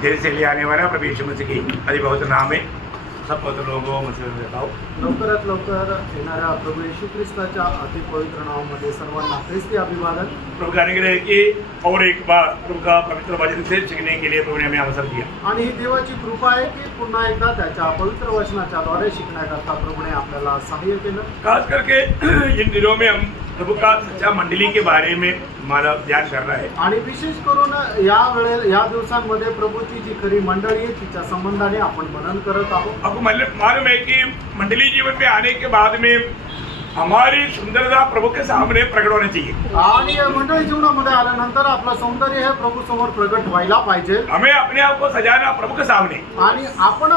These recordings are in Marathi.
देर से ले आने वाला प्रभु यीशु मसीह की अति बहुत नाम है। सब पवित्र लोगों मुझे बताओ। लवकरात लवकर येणाऱ्या प्रभू येशू ख्रिस्ताच्या अति पवित्र नावामध्ये सर्वांना ख्रिस्ती अभिवादन। प्रभु का अनुग्रह है कि और एक बार प्रभु का पवित्र वचन से सीखने के लिए प्रभु ने हमें अवसर दिया आणि ही देवाची कृपा आहे की पुन्हा एकदा त्याच्या पवित्र वचनाच्या द्वारे शिकण्याकरता प्रभूने आपल्याला सहाय्य केलं। खास करके इन दिनों में हम प्रभु का सच्चा मंडली के बारे में हमारा ध्यान कर रहा है। आणि विशेष करून या दिवसांमध्ये प्रभूची जी खरी मंडळी आहे तिच्या संबंधाने आपण मनन करत आहोत। आपको मालूम है कि मंडली जीवन में आने के बाद में हमारी सुंदरता प्रभु के सामने प्रकट होनी चाहिए। आणि मंडळी जीवनामध्ये आल्यानंतर आपलं सौंदर्य हे प्रभू समोर प्रगट व्हायला पाहिजे। हमें अपने आप को सजाना प्रभु के सामने, आणि आपण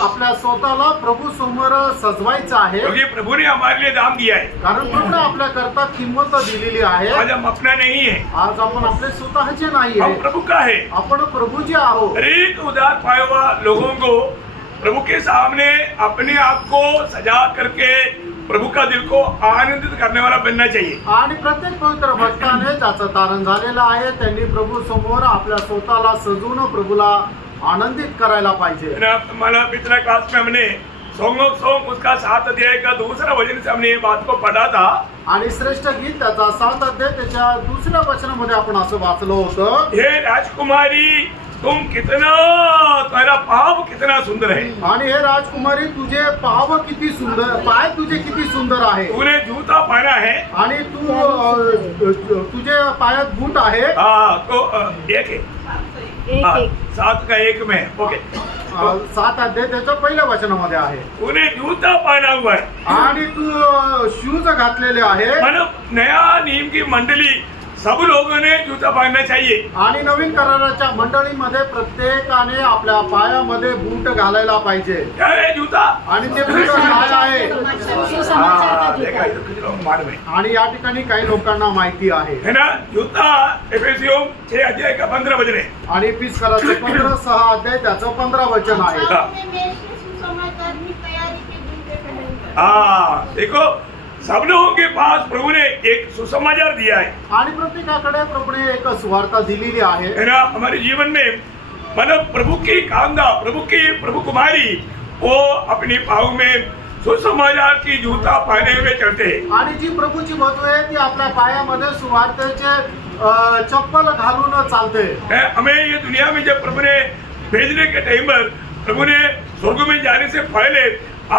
आपल्या स्वतःला प्रभू समोर सजवायचं आहे, क्योंकि प्रभु ने हमारे लिए दाम दिया है। कारण प्रभूने आपल्या करता किंमत दिलेली आहे। आज हम अपना नहीं है, आज आपण आपले स्वतःचे नाही हम आहे, प्रभु का है। आपण प्रभूचे आहोत। हर एक उदार पाया हुआ लोगों को प्रभु के सामने अपने आप को सजा करके प्रभु का दिल को आनंदित करने वाला बनना चाहिए। आणि प्रत्येक पवित्र भक्ताने ज्याचं तारण झालेलं आहे त्यांनी प्रभू समोर आपल्या स्वतःला सजवून प्रभूला आनंदित करायला पाहिजे। हमारा पिछला क्लास में हमने सॉन्ग ऑफ सॉन्ग उसका 7 अध्याय का दूसरा वचन से हमने ये बात को पढ़ा था। आणि श्रेष्ठ गीत त्याचा 7 अध्याय त्याच्या दुसऱ्या वचनामध्ये आपण असं वाचलं होतं, हे राजकुमारी तुम कितना, तुम्हारा पाव कितना सुंदर है। आणि हे राजकुमारी तुझे पाव किती सुंदर, पाय तुझे किती सुंदर आहे। तूने जूता पहना है आणि तू तुझे पायात बूट आहे। तो एक है, 7 का 1 में ओके। 7 अध्याय त्याच्या पहिल्या वचनामध्ये आहे, तूने जूता पहना हुआ है आणि तू शूज घातलेले आहे। मतलब नया नियम की मंडली सब लोगों ने जूता पहनना चाहिए। आणि नवीन कराराच्या मंडळीमध्ये प्रत्येकाने आपल्या पायामध्ये बूट घालायला पाहिजे। क्या है जूता? आणि ते बूट काय आहे? देखा इधर कुछ लोग मालूम है। आणि या ठिकाणी काही लोकांना माहिती आहे, है ना। जूता एफेसियों 6 अध्याय का 15 वचन है। आणि 20 कराचे 15 अध्याय त्याचं 15 वचन आहे। देखो सब लोगों के पास प्रभु ने एक सुसमाचार दिया है। आणि प्रत्येकाकडे प्रभूने एक सुवार्ता दिलेली आहे। है ना। हमारे जीवन में मतलब प्रभु की कांदा, प्रभु कुमारी वो अपनी पाँव में सुसमाचार की जूता पहने हुए चलते हैं। आणि जी प्रभूची वधू आहे ती आपल्या पायामध्ये सुवार्तेचे चप्पल घालून चालते। हमें ये दुनिया में जब प्रभु ने भेजने के टाइम पर प्रभु ने स्वर्ग में जाने से पहले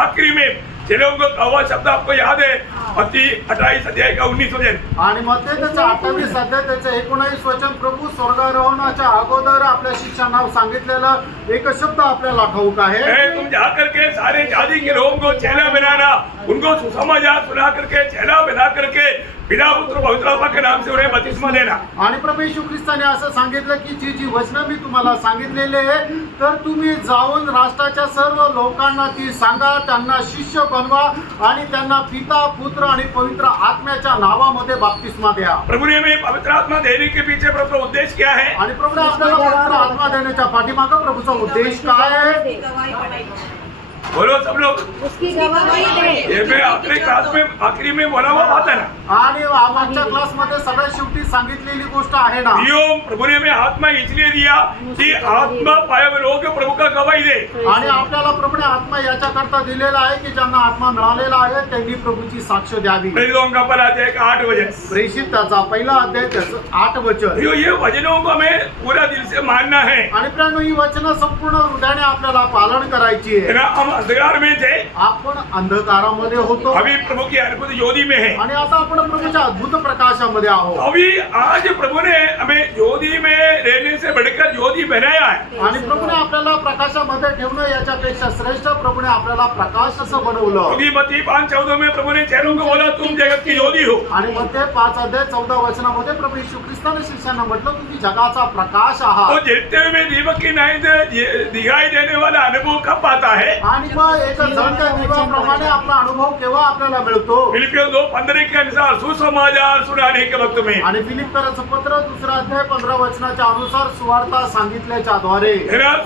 आखिरी में चलों को कहा शब्द आपको याद है, मत्ती 28 अध्याय का 19 वचन। आणि मत्ती त्याचा 28 अध्याय त्याचे 19 वचन, प्रभू स्वर्गारोहणाच्या अगोदर आपल्या शिष्याना सांगितलेलं एक शब्द आपल्याला ठाऊक आहे, तुम जा करके सारे जाति के लोगों को चेला बनाना, उनको सुसमाचार सुना करके चेला बना करके पिता पुत्र पवित्र आत्मा के नाम से उन्हें बपतिस्मा देना। आणि प्रभू येशू ख्रिस्ताने असं सांगितलं की जी वचनं मी तुम्हाला सांगितलेले आहे तर तुम्ही जाऊन राष्ट्राच्या सर्व लोकांना ती सांगा, त्यांना शिष्य बनवा आणि त्यांना पिता पुत्र आणि पवित्र आत्म्याच्या नावामध्ये बपतिस्मा द्या। प्रभु ने हमें पवित्र आत्मा देने के पीछे प्रभु का उद्देश्य क्या है? आणि प्रभूने आपल्याला पवित्र आत्मा देण्याच्या पाठीमागे प्रभूचा उद्देश काय आहे? बोलो सब लोग। उसकी गवाही दे। ये मैं आखिरी क्लास में आखिरी में बोला हुआ बात है ना। आणि मागच्या क्लासमध्ये सगळ्यात शेवटी सांगितलेली गोष्ट आहे ना। दियो प्रभु ने हमें आत्मा इसलिए दिया कि आत्मा पाए हुए लोग प्रभु का गवाही दे। आणि आपल्याला प्रभूने आत्मा याच्याकरता दिलेला आहे की ज्यांना आत्मा मिळालेला आहे त्यांनी प्रभूची साक्ष द्यावी। प्रेरितों का पहला अध्याय का 8 वचन। प्रेषित त्याचा पहिला अध्याय त्याचं 8 वचन। ये वचनों को हमें पूरा दिल से मानना है। आणि प्रियांनो ही वचनं संपूर्ण हृदयाने आपल्याला पालन करायची आहे। हम अंधकार में थे, आपण अंधकारामध्ये होतो, अभी प्रभु की अद्भुत ज्योति में है। आणि आता आपण प्रभूच्या अद्भुत प्रकाशामध्ये आहोत। अभी आज प्रभु ने हमें ज्योति में रहने से बढ़कर ज्योति बनाया है। आणि प्रभूने आपल्याला प्रकाशामध्ये ठेवणं याच्यापेक्षा श्रेष्ठ प्रभूने आपल्याला प्रकाश असं बनवलं। क्योंकि मत्ती 5:14 में प्रभु ने चेलों को बोला तुम जगत की ज्योति हो। आणि मध्ये 5 अध्याय 14 वचनामध्ये प्रभू येशू ख्रिस्ताने शिष्यांना म्हटलं तुम्ही जगाचा प्रकाश आहात। तो जलते हुए दीपक की नाई दिखाई देने वाला अनुभव कब आता है? आणि मग एक जळत्या दिव्याप्रमाणे आपला अनुभव केव्हा आपल्याला मिळतो? फिलिपियों 2:15 के अनुसार सुसमाचार सुनाने के वक्त में। आणि फिलिप्पीयराचं पत्र 2 अध्याय 15 वचनाच्या अनुसार सुवार्ता सांगितल्याच्या द्वारे।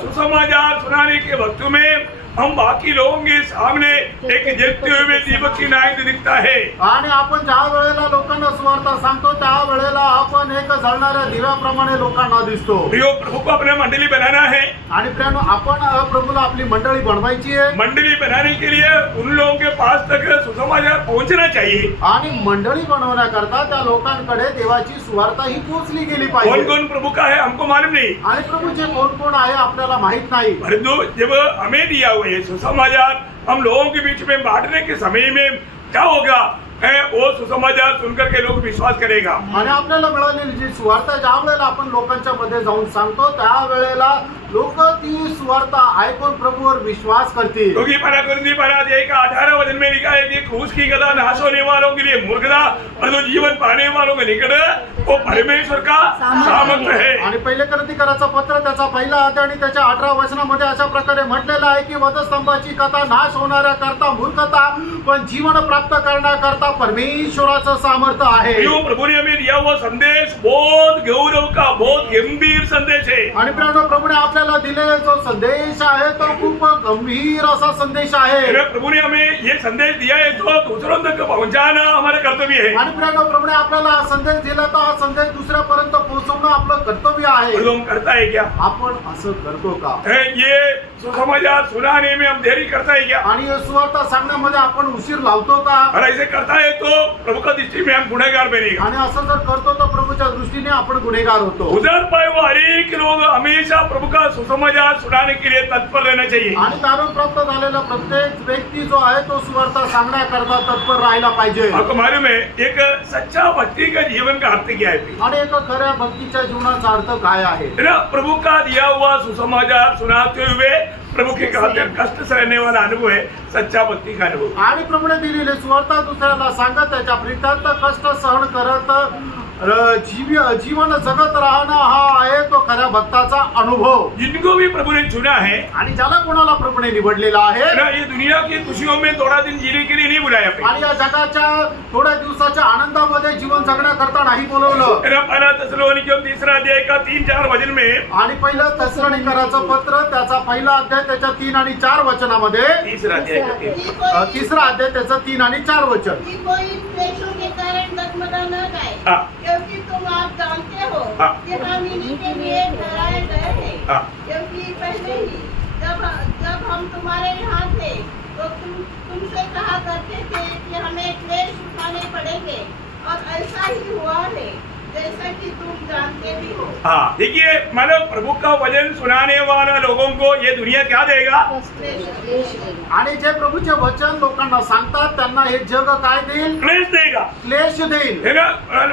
सुसमाचार सुनाने के वक्त में हम बाकी लोगों के सामने एक जलते हुए दीपक की नाई दिखता है। आणि आपण ज्या वेळेला लोकांना सुवार्ता सांगतो त्या वेळेला आपण एक जळणाऱ्या दिव्याप्रमाणे लोकांना दिसतो। प्रियो, प्रभु को अपना मंडली बनाना है। आणि प्रियानो, आपण प्रभूला आपली मंडळी बनवायची आहे। मंडली बनाने के लिए उन लोगों के पास तक सुसमाचार पहुंचना चाहिए। आणि मंडळी बनवण्याकरता त्या लोकांकडे देवाची सुवार्ता ही पोहोचली गेली कौन पाहिजे। कौन प्रभु का है हमको मालूम नहीं, आणि प्रभूचे कोण कोण आहे आपल्याला माहित नाही। परंतु जब हमें दिया हुआ है सुसमाचार हम लोगों के बीच में बांटने के समय में क्या होगा, वो सुसमाचार सुनकर के लोग विश्वास करेगा। आणि आपल्याला मिळालेली जी सुवार्ता ज्या वेळेला आपण लोकांच्या मध्ये जाऊन सांगतो त्या वेळेला लोक ती सुवार्ता ऐकून प्रभूवर विश्वास करतील। क्योंकि पहला कुरिन्थी 18 वचन में लिखा है कि क्रूस की गदा नाश होने वालों के लिए मूर्खता और जो जीवन पाने वालों के निकट वो परमेश्वर का सामर्थ्य है। आणि पहिले कोरिन्थीकराचं पत्र त्याचा पहिला अध्याय आणि त्याच्या 18 वचनामध्ये अशा प्रकारे म्हटलेलं आहे की वधस्तंभाची कथा नाश होणाऱ्या करता मूर्खता पण जीवन प्राप्त करण्याकरता परमेश्वराचं सामर्थ्य आहे। क्यों प्रभु ने हमें दिया हुआ संदेश बहुत गौरव का, बहुत गंभीर संदेश है। आणि प्रभूने आपल्याला दिलेला जो संदेश आहे तो खूप गंभीर असा संदेश आहे। प्रभु ने हमें ये संदेश दिया है तो दूसरों तक पहुंचाना हमारा कर्तव्य है। आणि प्रभूने आपल्याला हा संदेश दिला तर हा संदेश दुसऱ्यापर्यंत पोहोचवणं आपलं कर्तव्य आहे। हम करता है क्या? आपण असं करतो का? ये सुसमाचार सुनाने में हम देरी करता है क्या? आणि ये सुवार्ता सांगण्यामध्ये आपण उशीर लावतो का? और ऐसे करता है तो प्रभु का दृष्टि में हम गुनहगार बनेगा। आणि असं जर करतो तर प्रभूच्या दृष्टीने आपण गुन्हेगार होतो। उधर पाए वो अनेक लोग हमेशा प्रभु का सुसमाचार सुनाने के लिए तत्पर रहना चाहिए। आणि तारण प्राप्त झालेला प्रत्येक व्यक्ती जो आहे तो सुवार्ता सांगण्याकरता तत्पर राहायला पाहिजे। आपको मालूम है एक सच्चा भक्ति का जीवन का अर्थ क्या है? आणि एक खऱ्या भक्तीच्या जीवनाचा अर्थ काय आहे? प्रभु का दिया हुआ सुसमाचार सुनाते हुए प्रभु के खातिर कष्ट सहने वाला अनुभव है सच्चा भक्ति का अनुभव। आणि प्रभूने दिलेली सुवार्ता दुसऱ्याला सांगत त्याच्या प्रित्यात कष्ट सहन करत जीवन जगत राहणं हा आहे तो खऱ्या भक्ताचा अनुभव। जिनको भी प्रभु ने चुना है आणि ज्याला कोणाला प्रभूने निवडलेला आहे ये दुनिया की खुशियों में थोड़ा दिन जीने के लिए नहीं बुलाया। आणि या जगाच्या थोड्या दिवसाच्या आनंदामध्ये जीवन जगण्याकरता नाही बोलवलं। पहला थिस्सलुनीकियों 3 अध्याय का 3-4 वचन में, आणि पहिलं थिस्सलुनीकराचं पत्र त्याचा पहिला अध्याय त्याच्या 3 आणि 4 वचनामध्ये, तीसरा अध्याय का 3 तिसरा अध्याय त्याचं 3 आणि 4 वचन। कि कोई क्लेशों के कारण डगमगा न जाए, क्योंकि तुम आप जानते हो कि हम इन्हीं के लिए ठहराए गए हैं। क्योंकि पहले ही जब हम तुम्हारे यहाँ थे तो तुमसे कहा करते थे कि हमें क्लेश उठाने पड़ेंगे, और ऐसा ही हुआ है जैसा कि तुम जानते भी हो। हाँ, देखिए मानो प्रभु का वचन सुनाने वाला लोगों को ये दुनिया क्या देगा? आणि जे प्रभूचे वचन लोकांना सांगतात त्यांना हे जग काय देईल? क्लेश देगा, क्लेश देईल। है ना।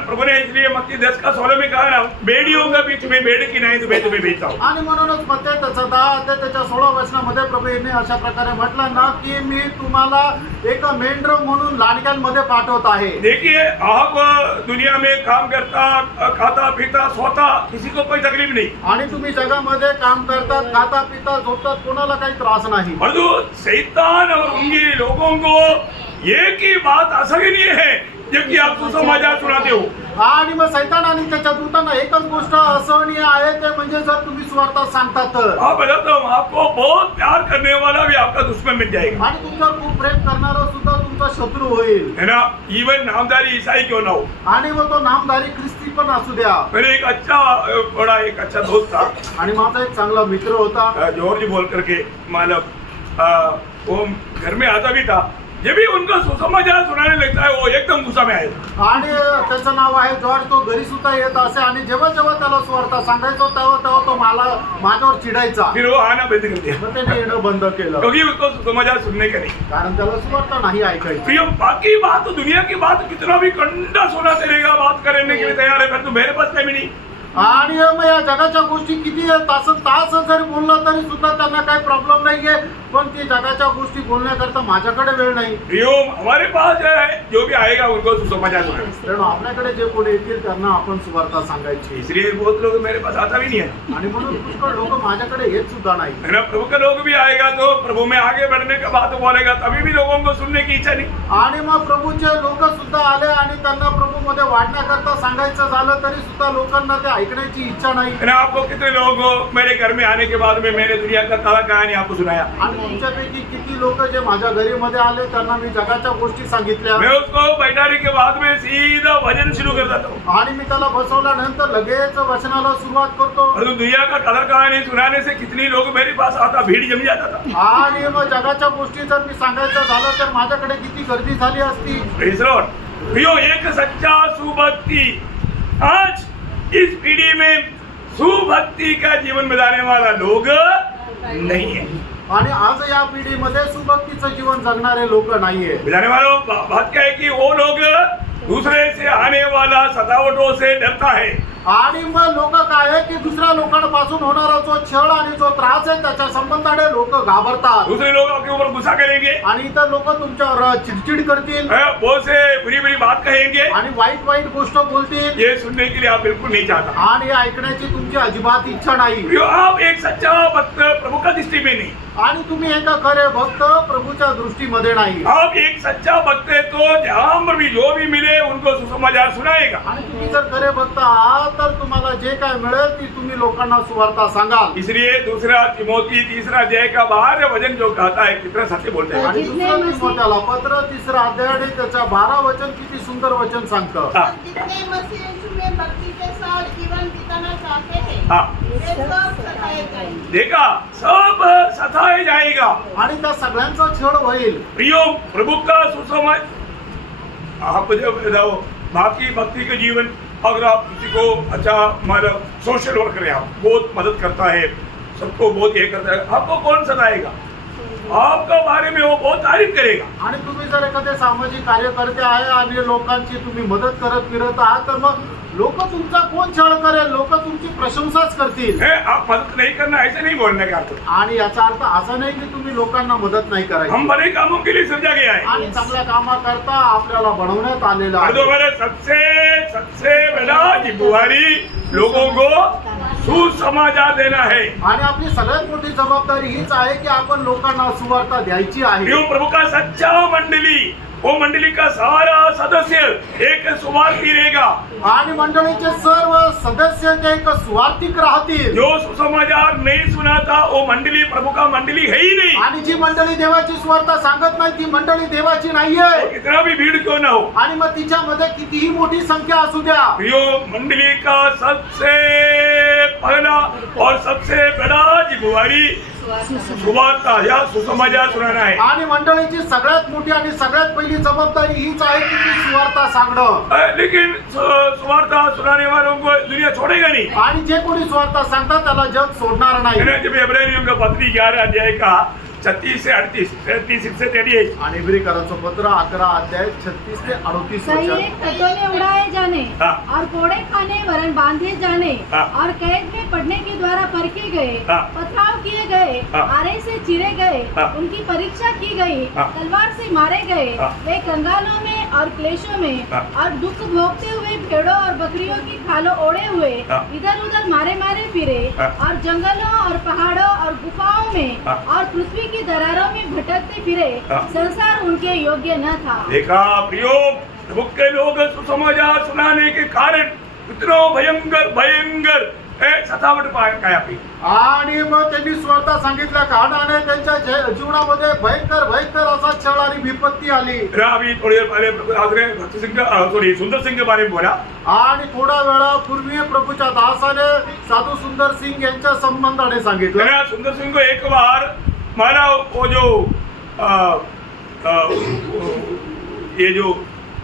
प्रभु ने इसलिए मत्ती 10 का 16 में कहा ना, बेड़ियों के बीच में बेड़ की नहीं तो मैं तुम्हें भेजता हूँ। आणि म्हणूनच मत्ती त्याचा 10 अध्याय त्याच्या 16 वचनामध्ये प्रभूने अशा प्रकारे म्हटलं ना की मी तुम्हाला एक मेंढर म्हणून लांडग्यांमध्ये पाठवत आहे। देखिए आप दुनिया में काम करता, खाता पीता सोता, किसी को कोई तकलीफ नहीं। आणि तुम्ही जगामध्ये काम करतात, खाता पिता झोपतात, कोणाला काही त्रास नाही। परंतु शैतान और उनके लोगों को एक ही बात असहनीय है जबकि आप सुसमाचार सुनाते हो। आणि मग सैतान आणि त्याच्या दूतांना एकच गोष्ट असहनीय आहे ते म्हणजे जर तुम्ही सुवार्ता सांगता तर। आप बताता हूँ, आपको बहुत प्यार करने वाला भी आपका दुश्मन मिल जाएगा, आणि तुमच्यावर खूप प्रेम करणारा सुद्धा तुमचा शत्रू होईल, है ना। इवन नामधारी ईसाई क्यों ना हो। आणि मग तो नामधारी ख्रिस्ती पण असू द्या। मेरे एक अच्छा दोस्त था, आणि माझा एक चांगला मित्र होता जॉर्ज बोल करके, मतलब वो घर में आता भी था। जब भी उनको सुसमाचार सुनाने लगता है वो एकदम गुस्सा में आएगा। आणि त्याचं नाव आहे जॉर्ज। तो घरी सुद्धा येत असे आणि जेव्हा जेव्हा त्याला सुवार्ता सांगायचो तेव्हा तो माझ्यावर चिडायचा। फिर वो आना बंद कर दिया, मग त्याने येणं बंद केलं, क्योंकि उसको सुसमाचार सुनने का नहीं। कारण त्याला सुवार्ता नाही ऐकायची। प्रिय, बाकी बात दुनिया की बात कितना भी कंडा सुनाते रहेगा, बात करने के लिए तैयार है, फिर तो मेरे पास टाइम ही नहीं। आणि मग या जगाच्या गोष्टी किती तासन तास जरी बोललं तरी सुद्धा त्यांना काही प्रॉब्लेम नाहीये, पण ते जगाच्या गोष्टी बोलण्याकरता माझ्याकडे वेळ नाही। प्रियो, हमारे पास जो भी आएगा उनको सुसमाचार सुनाएंगे। कारण आपल्याकडे जे कोणी येतील त्यांना आपण सुवार्ता सांगायची। इसलिए बहुत लोग मेरे पास आता भी नहीं है, आणि म्हणून पुष्कळ लोक माझ्याकडे येत सुद्धा नाही। है ना। प्रभु का लोग भी आएगा तो प्रभु में आगे बढ़ने का बात बोलेगा, तभी भी लोगों को सुनने की इच्छा नहीं। आणि मग प्रभूचे लोक सुद्धा आले आणि त्यांना प्रभू मध्ये वाढण्याकरता सांगायचं झालं तरी सुद्धा लोकांना ते ऐकण्याची इच्छा नाही. मैंने आपको कितने लोग मेरे घर में आने के बाद में मैंने दुनिया का सारा कहानी आपको सुनाया. आणि तुमच्यापैकी किती लोक जे माझ्या घरी मध्ये आले त्यांना मी जगाच्या गोष्टी सांगितल्या मैं उसको बैठाने के बाद में सीधा भजन शुरू कर देता हूँ. आणि मी त्याला बसवल्यानंतर लगेच वचनाला सुरुवात करतो. और दुनिया का कलर कहानी सुनाने से कितनी लोग मेरे पास आता, भीड़ जम जाता था. आणि मग जगाच्या गोष्टी जर मी सांगायचं झालं तर माझ्याकडे किती गर्दी झाली असती. Praise the Lord. प्रियो, एक सच्चा सुभक्ति आज इस पीढ़ी में सुभक्ति का जीवन बिताने वाला लोग नहीं है. आणि आज या पिढीमध्ये सुभक्तीचं जीवन जगणारे लोक नाहीये. बिताने वालों बात क्या है कि वो लोग दूसरे से आने वाला सतावटों से डरता है. आणि मग लोक काय आहे की दुसऱ्या लोकांपासून होणारा जो छळ आणि जो त्रास आहे त्याच्या संबंधाने लोक घाबरतात. दूसरे लोग आपके ऊपर गुस्सा करेंगे, आणि इतर लोक तुमच्यावर चिडचिड करतील बहुत से बुरी बुरी बात कहेंगे. आणि वाईट वाईट गोष्ट बोलतील. ये सुनने के लिए आप बिल्कुल नहीं चाहता. आणि ऐकण्याची तुमची अजिबात इच्छा नाही. प्रियो, आप एक सच्चा भक्त प्रभु का दृष्टि में नहीं, आणि तुम्ही एका खरे भक्त प्रभूच्या दृष्टीमध्ये नाही. आप एक सच्चा भक्त है तो जहां पर भी जो भी मिले उनको सुसमाचार सुनाएगा. आणि तुम्ही जर खरे भक्त आहात तर तुम्हाला जे काय मिळेल ती तुम्ही लोकांना सुवार्ता सांगाल. इसलिए दूसरा तिमोथी 3 अध्याय का 12 वचन जो कहता है कितना सत्य बोलते हैं. आणि दुसरं तिमोथेला पत्र 3 अध्याय आणि त्याच्या 12 वचन किती सुंदर वचन सांगतं. हाँ. जितने मसीह यीशु में भक्ति के साथ जीवन बिताना चाहते हैं हाँ. वे सब सताए जाएंगे. देखा, सब सताए जाएगा. आणि त्या सगळ्यांचा छळ होईल. प्रियो, प्रभु का सुसमाचार आप जब बताओ बाकी भक्ति के जीवन, अगर आप किसी को अच्छा मतलब सोशल वर्कर है, आप बहुत मदद करता है, सबको बहुत ये करता है, आपको कौन सताएगा? आपका बारे में वो बहुत तारीफ करेगा. आणि तुम्ही जर एखादे सामाजिक कार्यकर्ते आहे आणि लोकांची तुम्ही मदत करत फिरत आहात तर मग लोक तुमचा कोण छळ करेल? लोक तुमची प्रशंसाच करतील. है, आप मदद नहीं करना ऐसे नहीं बोलने का अर्थ. आणि याचा अर्थ असा नाही की तुम्ही लोकांना मदत नाही हम करायची. बड़े कामों के लिए सृजा गया है. आणि चांगल्या कामाकरता आपल्याला बनवण्यात आलेलं और तो आहे. हमारा सबसे बड़ा जिम्मेवारी लोगों को सुसमाचार देना है. आणि आपली सगळ्यात मोठी जबाबदारी हीच आहे की आपण लोकांना सुवार्ता द्यायची आहे. प्रिय प्रभु का सच्चा मंडली, वो मंडली का सारा सदस्य एक सुवार्थी रहेगा. आणि मंडळीचे सर्व सदस्य ते एक सुवार्थिक राहतील. जो सुसमाचार नहीं सुनाता वो मंडली प्रभु का मंडली है ही नहीं. आणि जी मंडळी देवाची सुवार्ता सांगत नाही ती मंडळी देवाची नाहीये. वो कितना भी भीड़ क्यों ना हो. आणि मग तिच्यामध्ये कितीही मोठी संख्या असू द्या. प्रियो, मंडली का सबसे पहला और सबसे बड़ा जिम्मेवारी सुवार्ता या सुसमाचार सुनाना है. आणि मंडळीची सगळ्यात मोठी आणि सगळ्यात पहिली जबाबदारी हीच आहे की ती सुवार्ता सांगणं. लेकिन सुवार्ता सुनाने वालों को दुनिया छोड़ेगा नहीं. आणि जे कोणी सुवार्ता सांगतात त्याला जग सोडणार नाही. मैंने जब इब्रानियों का पत्री 11 अध्याय का 36 से 38, 36 से 38. आणि इब्रिकरांचं पत्र 11 अध्याय 36 ते 38 कई वचन. खतोले उड़ाए जाने हाँ. और कोड़े खाने वरन बांधे जाने हाँ. और कैद में पड़ने के द्वारा परखे गए, हाँ. पथराव किए गए, हाँ. आरे से चिरे गए, हाँ. उनकी परीक्षा की गई, हाँ. तलवार से मारे गए, हाँ. वे कंगालों में और क्लेशों में हाँ. और दुख भोगते हुए भेड़ों और बकरियों की खालों ओढ़े हुए हाँ. इधर उधर मारे मारे फिरे हाँ. और जंगलों और पहाड़ों और गुफाओं में हाँ. और पृथ्वी की दरारों में भटकते फिरे. हाँ. संसार उनके योग्य न था. देखा प्रियो, प्रभु के लोग सुसमाचार सुनाने के कारण इतना भयंकर सतावट पाया पे. आणि मग त्यांनी सुवार्ता सांगितल्या कारणाने त्यांच्या जीवनामध्ये भयंकर असा छळ आणि विपत्ती आली. अभी थोड़ी देर पहले भक्त सिंह सुंदर सिंह के बारे में बोला. आणि थोडा वेळापूर्वी प्रभूच्या दासाने साधू सुंदर सिंग यांच्या संबंधाने सांगितलं. मैंने सुंदर सिंह को एक बार माना वो जो ये जो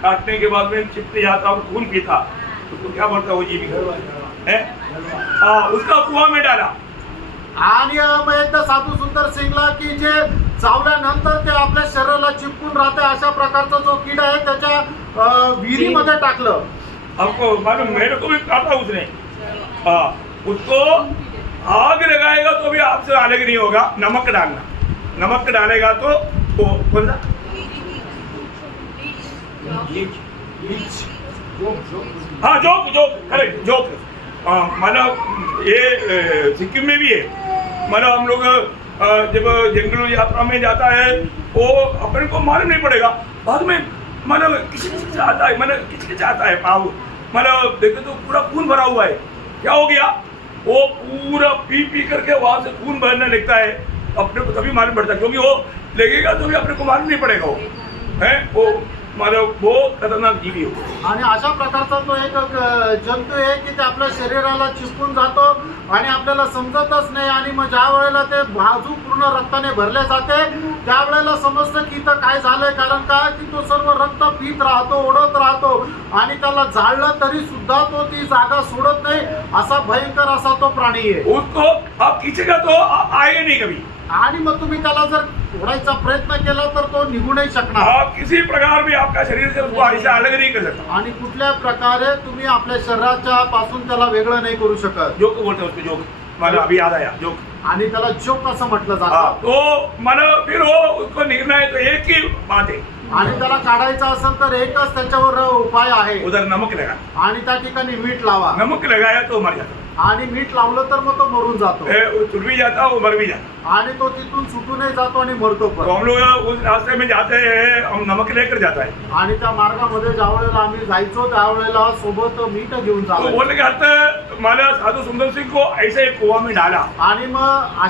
काटने के बाद में चिपटे जाता और खून पीता, उसको क्या बोलता वो जीविका है, उसका कुआं में डाला. आणि मग एकदा साधू सुंदर सिंगला की जे चावल्यानंतर ते आपल्या शरीराला चिपकून राहते अशा प्रकारचा जो किडा आहे त्याच्या विहिरीमध्ये टाकलं. आपको मालूम, मेरे को भी काटा उसने. उसको आग लगाएगा तो भी आपसे अलग नहीं होगा. नमक डालना, नमक डालेगा तो वो कौन सा हाँ जोक करेक्ट जोक. मतलब ये सिक्किम में भी है. मतलब हम लोग जब जंगल यात्रा में जाता है वो अपने को मालूम नहीं पड़ेगा, बाद में मतलब किसी आता है, मतलब किसी आता है पाव, मतलब देखे तो पूरा खून भरा हुआ है, क्या हो गया, वो पूरा पी करके वहां से खून बहने लगता है, अपने को तभी मालूम पड़ता है, क्योंकि वो लगेगा तो भी अपने को मालूम नहीं पड़ेगा, वो है वो मतलब बहुत खतरनाक जीवी हो। आणि अशा प्रकारचा तो एक जंतू आहे की ते आपल्या शरीराला चिपकून जातो आणि आपल्याला समजतच नाही, आणि मग ज्या वेळेला ते बाजू पूर्ण रक्ताने भरले जाते त्यावेळेला समजतं की इथं काय झालंय, कारण काय की तो सर्व रक्त पीत राहतो, ओढत राहतो आणि त्याला जाळलं तरी सुद्धा तो ती जागा सोडत नाही, असा भयंकर असा तो प्राणी आहे। उसको आप खींचेगा तो आएगा नहीं कभी, आणि मग तुम्ही त्याला जर ओढायचा प्रयत्न केला तर तो निघू नाही शकणार, आप किसी प्रकार भी आपका शरीर से उसको ऐसा अलग नहीं कर सकता। आणि कुठल्या प्रकारे तुम्ही आपल्या शरीराच्या पासून त्याला वेगळं नाही करू शकत। जोक बोलते हैं उसको, जोक मला अभी याद आया, जोक। आणि त्याला जोक असं म्हटलं हाँ, जातं। तो मतलब फिर वो उसको निकलना है तो एक ही बात है, आणि त्याला काढायचं असेल तर एकच त्याच्यावर उपाय आहे, उधर नमक लगा, आणि त्या ठिकाणी मीठ लावा, नमक लगाया तो मर जाता, आणि मीठ लावलं तर मग तो मरून जातो, वो छूट भी जाता वो मर भी जाता। आणि तो तिथून सुटूनही जातो आणि मरतो तो पण। हम लोग उस रास्ते में जाते हैं, हम नमक लेकर जाता है, आणि त्या मार्गामध्ये ज्या वेळेला आम्ही जायचो त्यावेळेला सोबत मीठ घेऊन तो जातो, बोलने का अर्थ माला साधु सुंदर सिंह को ऐसे एक कुआं में डाला, आणि मग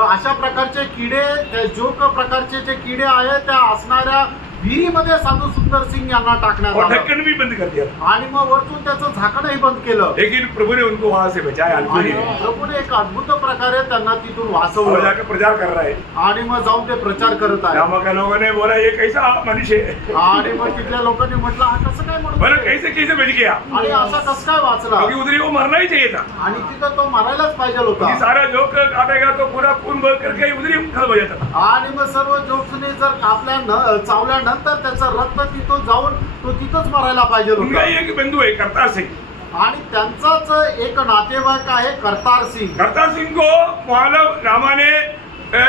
अशा प्रकारचे किडे, त्या जोक प्रकारचे जे किडे आहेत त्या असणाऱ्या विहिरीमध्ये साधू सुंदर सिंग यांना टाकण्यात और आलं, ढक्कन भी बंद कर दिया, आणि मग वरतून त्याचं झाकणही बंद केलं, लेकिन प्रभु ने उनको वहां से बचाया। आणि प्रभूने एक अद्भुत प्रकारे त्यांना तिथून और वाचवलं, जाकर प्रचार कर रहा है। आणि मग जाऊन ते प्रचार करत आहे, नामा का लोगों ने बोला ये कैसा मनुष्य है, आणि मग तिथल्या लोकांनी म्हटलं हा कसं काय बोला म्हणून, कैसे कैसे बच गया, आणि असा कसं काय वाचला, क्योंकि उधर ही वो मरना ही चाहिए था, आणि तिथं तो मारायलाच पाहिजे क्योंकि होता, सारा जोक काटेगा तो पूरा खून बह करके उधर ही खत्म हो जाता था। आणि मग सर्व जोक्सने जर चावल्यानंतर त्याचं रक्त तिथं जाऊन तो तिथंच मरायला पाहिजे उनका होता, एक बंधु है करतार सिंह, आणि त्यांचाच एक नातेवाईक आहे करतार सिंग, करतार सिंह को मालव रामा ने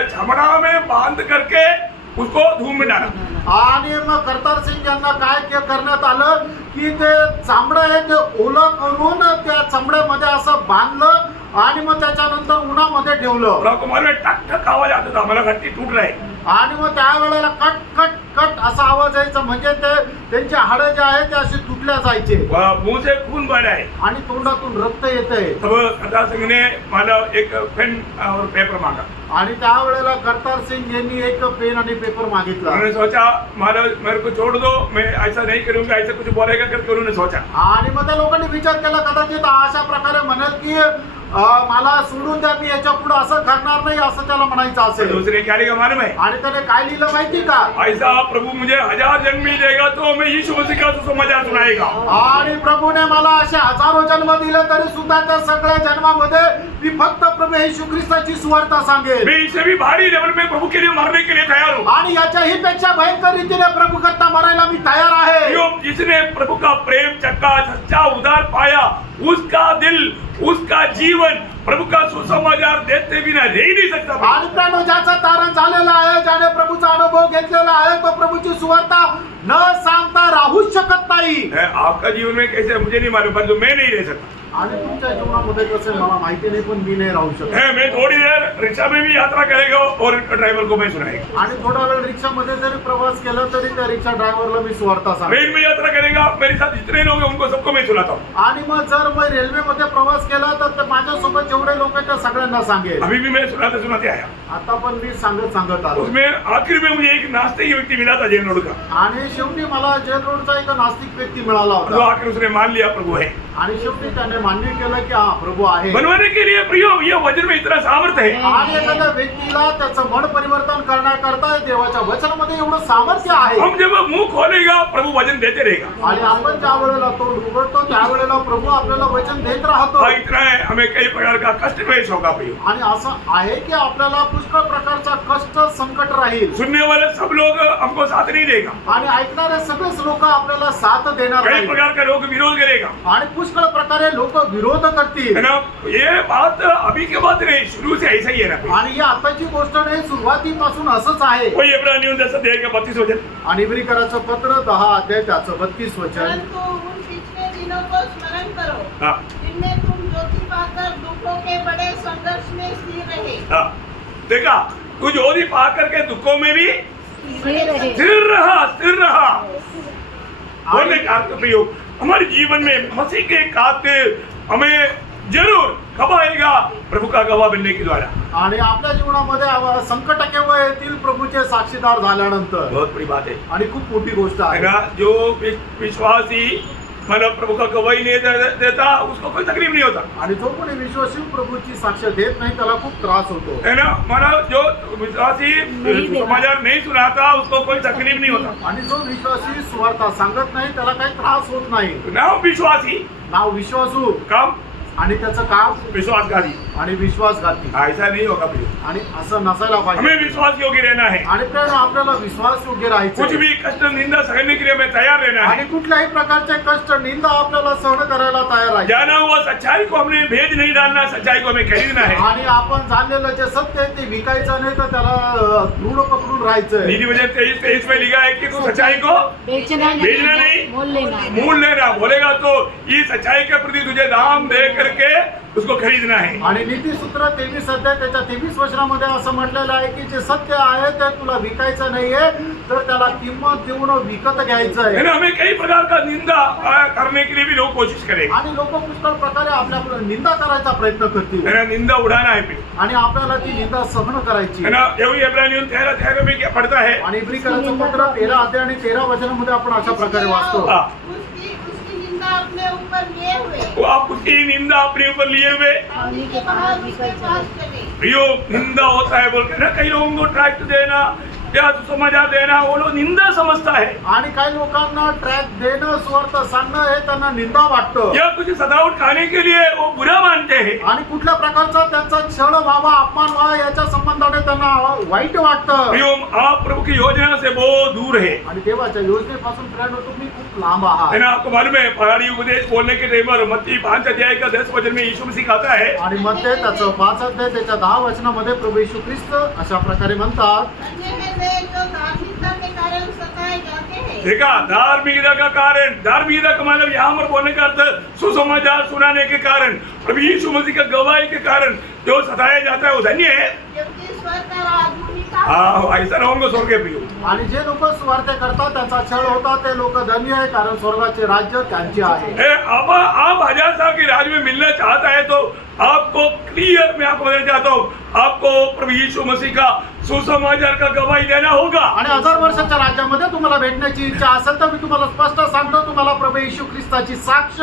छमड़ा में बांध करके उसको धूम में डाला, आणि मग करतार सिंग यांना काय करण्यात आलं की ते चामडं आहे ते ओलं करून त्या चामड्यामध्ये असं बांधलं, आणि मग त्याच्यानंतर उन्हामध्ये ठेवलं, और आपको मालूम है टक टक आवाज आता था, मला घट्टी टूट रहा है, आणि मग त्यावेळेला कट कट कट असा आवाज यायचा, म्हणजे ते त्यांचे हाडं जे आहेत ते असे तुटल्या जायचे, मुंह से खून बह रहा है। आणि तोंडातून रक्त येतंय, तब करतार सिंह ने मालव एक पेन और पेपर मांगा, आणि त्यावेळेला करतार सिंग यांनी एक पेन आणि पेपर मागितला, उन्होंने सोचा मालव मेरे को छोड़ दो, मैं ऐसा नहीं करूंगा, ऐसा कुछ बोलेगा करके उन्होंने सोचा। आणि मग त्या लोकांनी विचार केला कदाचित अशा प्रकारे म्हणत की मला सोडून द्या, मी याच्या पुढे असं करणार नाही असं त्याला म्हणायचं असेल, दूसरे क्या लिखा मालूम है, आणि त्याने काय लिहिलं माहिती का, ऐसा प्रभु मुझे 1000 जन्म ही देगा तो मैं यीशु मसीह का सुसमाचार सुनाएगा। आणि प्रभूने मला असे हजारो जन्म दिले तरी सुद्धा त्या सगळ्या जन्मामध्ये मी फक्त प्रभू येशू ख्रिस्ताची सुवार्ता सांगेल, मैं इससे भी भारी लेवल में प्रभु के लिए मरने के लिए तैयार हूँ। आणि याच्याही पेक्षा भयंकर रीतीने प्रभु करता मरायला मी तयार आहे। जो जिसने प्रभु का प्रेम चक्का सच्चा उधार पाया, उसका दिल उसका जीवन प्रभु का सुसमाचार देते बिना रह ही नहीं सकता। आणि त्यानं ज्याचा तारण झालेला आहे, ज्याने प्रभूचा अनुभव घेतलेला आहे, तो प्रभूची सुवार्ता न सांगता राहूच शकत नाही। आपका जीवन में कैसे मुझे नहीं मालूम, पर मैं नहीं रह सकता। आणि तुमच्या जीवनामध्ये कसं मला माहिती नाही, पण मी नाही राहू शकत। मैं थोड़ी देर रिक्शा में भी यात्रा करेगा और ड्राइवर को मैं सुनाएगा। आणि थोडा वेळ रिक्षामध्ये जरी प्रवास केला तरी त्या रिक्षा ड्रायव्हरला मी सुवार्ता सांगेन। ट्रेन में यात्रा करेगा, मेरे साथ जितने लोग हैं उनको सबको मैं सुनाता हूँ। आणि मग जर मी रेल्वेमध्ये प्रवास केला तर ते माझ्यासोबत जेवढे लोक आहेत त्या सगळ्यांना सांगेन। अभी भी मैं सुनाते सुनाते आया, आता पण मी सांगत आलो। उसमें आखिर में मुझे एक नास्तिक व्यक्ति मिला था जेल रोड का, आणि शेवटी मला जेल रोडचा एक नास्तिक व्यक्ती मिळाला जो होता, आखिर उसने मान लिया प्रभु है। आणि शेवटी त्याने मान्य केलं की हा प्रभू आहे। बनवाने के लिए प्रियो ये वचन में इतना सामर्थ्य है। आणि एखाद्या व्यक्तीला त्याचं मन परिवर्तन करण्याकरता देवाच्या वचनामध्ये एवढं सामर्थ्य आहे। हम जब मुंह खोलेगा प्रभु वचन देते रहेगा। आणि आपण ज्या वेळेला तोंड उघडतो त्यावेळेला प्रभू आपल्याला वचन देत राहतो। हाँ, इतना है, हमें कई प्रकार का कष्ट क्लेश होगा प्रियो। आणि असं आहे की आपल्याला पुष्कळ प्रकारचा कष्ट संकट राहील। सुनने वाले सब लोग हमको साथ नहीं देगा, आणि ऐकणारे सगळेच लोक आपल्याला साथ देणार कई नाही। प्रकार का लोग विरोध करेगा, आणि पुष्कळ प्रकारे लोक विरोध करतील। है ना। ये बात अभी के बात नहीं, शुरू से ऐसा ही है ना। आणि ही आताची गोष्ट नाही, सुरुवातीपासून असंच आहे। कोई इब्रानियों जैसा देगा 32 वचन। आणि इब्रिकराचं पत्र 10 अध्याय त्याचं 32 वचन। परंतु उन पिछले दिनों को स्मरण करो, हाँ जिनमें तुम ज्योति पाकर दुखों के बड़े संघर्ष में स्थिर रहे। हाँ, देखा तू ज्योति पा करके दुखों में भी स्थिर रहे। स्थिर रहा। बोलने का अर्थ प्रयोग हमारे जीवन में मसीह के खातिर हमें जरूर कब आएगा प्रभु का गवाह बनने के द्वारा। आणि आपल्या जीवनामध्ये संकट केव्हा येतील प्रभूचे साक्षीदार झाल्यानंतर. बहुत बड़ी बात है आणि खूप मोठी गोष्ट आहे. ना, जो विश्वासी मतलब प्रभू का गवाही नहीं देता उसको कोई तकलीफ नहीं होता आणि जो कोणी विश्वासी प्रभूची साक्ष देत नाही त्याला खूप त्रास होतो. है ना. मतलब जो विश्वासी समाचार नहीं सुनाता उसको कोई तकलीफ नहीं होता. आणि जो विश्वासी सुवार्ता सांगत नाही त्याला काही त्रास होत नाही. नाम विश्वासी नाव विश्वासू काम आणि त्याचं काम विश्वासघाती. आणि विश्वासघाती. ऐसा नहीं होगा प्रिय. आणि असं नसायला हमें पाहिजे. विश्वास योग्य रहना है. आणि प्रेरणा आपल्याला विश्वास योग्य राहायचं. कुछ भी कष्ट निंदा सहने के लिए हमें तैयार रहना आणि है. कुठल्याही प्रकारचे कष्ट निंदा आपल्याला सहन करायला तयार आहे. जाना हुआ सच्चाई को हमने भेद नहीं डालना, सच्चाई को हमें खरीदना है. आणि आपण जाणलेलं जे सत्य आहे ते विकायचं नाही तर त्याला दृढ पकडून राहायचं. नीति वचन 23 में लिखा है कि तू सच्चाई को बेचना बेचना नहीं, मोल लेना. मूल लेना. बोलेगा तो ये सच्चाई के प्रति तुझे दाम दे करके उसको खरीदना है. आणि नीतिसूत्र 23 अध्याय त्याच्या 23 वचनामध्ये असं म्हटलेलं आहे की जे सत्य आहे ते तुला विकायचं नाहीये तर त्याला किंमत देऊन विकत घ्यायचं है आहे. ना. हमें कई प्रकार का निंदा करने के लिए भी लोग कोशिश करेंगे. आणि लोक पुष्कळ प्रकारे आपल्या निंदा करायचा प्रयत्न करतील. है ना. निंदा उड़ाना है फिर. आणि आपल्याला ती निंदा सहन करायची. है ना. यही इब्रानियों 13 में क्या पढ़ता है. आणि इब्रिकरांचं पत्र 13 अध्याय आणि 13 वचनामध्ये आपण अशा प्रकारे वाचतो. हाँ. उसकी निंदा अपने ऊपर लिए हुए वो आप उसकी निंदा अपने ऊपर लिए हुए पानी के बाहर उसके पास चले. प्रियो निंदा होता है बोल के ना कई लोगों को ट्रैक्ट देना या समाचार देना वो लोग निंदा समझता है. आणि काही लोकांना ट्रॅक देणं स्वार्थ सांगणं हे त्यांना निंदा वाटतं. या कुछ सदावट खाने के लिए वो बुरा मानते हैं. आणि कुठल्या प्रकारचा त्यांचा छळ व्हावा अपमान व्हावा याच्या संबंधाने त्यांना वाईट वाटतं. प्रियो आप प्रभु की योजना से बहुत दूर है. आणि देवाच्या योजनेपासून प्रेरणा तुम्ही खूप लांब है आहात. ना. आपको मालूम है पहाड़ी उपदेश बोलने के टाइम पर मत्ती 5 अध्याय का 10 वचन में यीशु मसीह कहता है. आणि मध्ये त्याचं 5 अध्याय त्याच्या 10 वचनामध्ये प्रभू येशू ख्रिस्त अशा प्रकारे म्हणतात. धन्य है वे जो धार्मिकता के कारण सताए जाते हैं. देखा धार्मिकता का कारण. धार्मिकता का मतलब यहाँ पर बोलने का अर्थ सुसमाचार सुनाने के कारण प्रभु यीशु मसीह का गवाही के कारण जो सताया जाता है वो धन्य है. क्योंकि स्वर्ग का राज उन्हीं का है. हाँ ऐसा रहूंगा स्वर्ग के प्रियो. आणि जे लोक स्वार्थ करतात त्यांचा छळ होता ते लोक धन्य आहे कारण स्वर्गाचे राज्य त्यांचे आहे. अब आप 1000 साल के राज में मिलना चाहता है तो आपको क्लियर मैं आपको बताना चाहता हूँ आपको प्रभु यीशु मसीह का सुसमाचार का गवाही देना होगा. आणि 1000 वर्षाच्या राज्यामध्ये तुम्हाला भेटण्याची इच्छा असेल तर मी तुम्हाला स्पष्ट सांगतो तुम्हाला प्रभू येशू ख्रिस्ताची साक्ष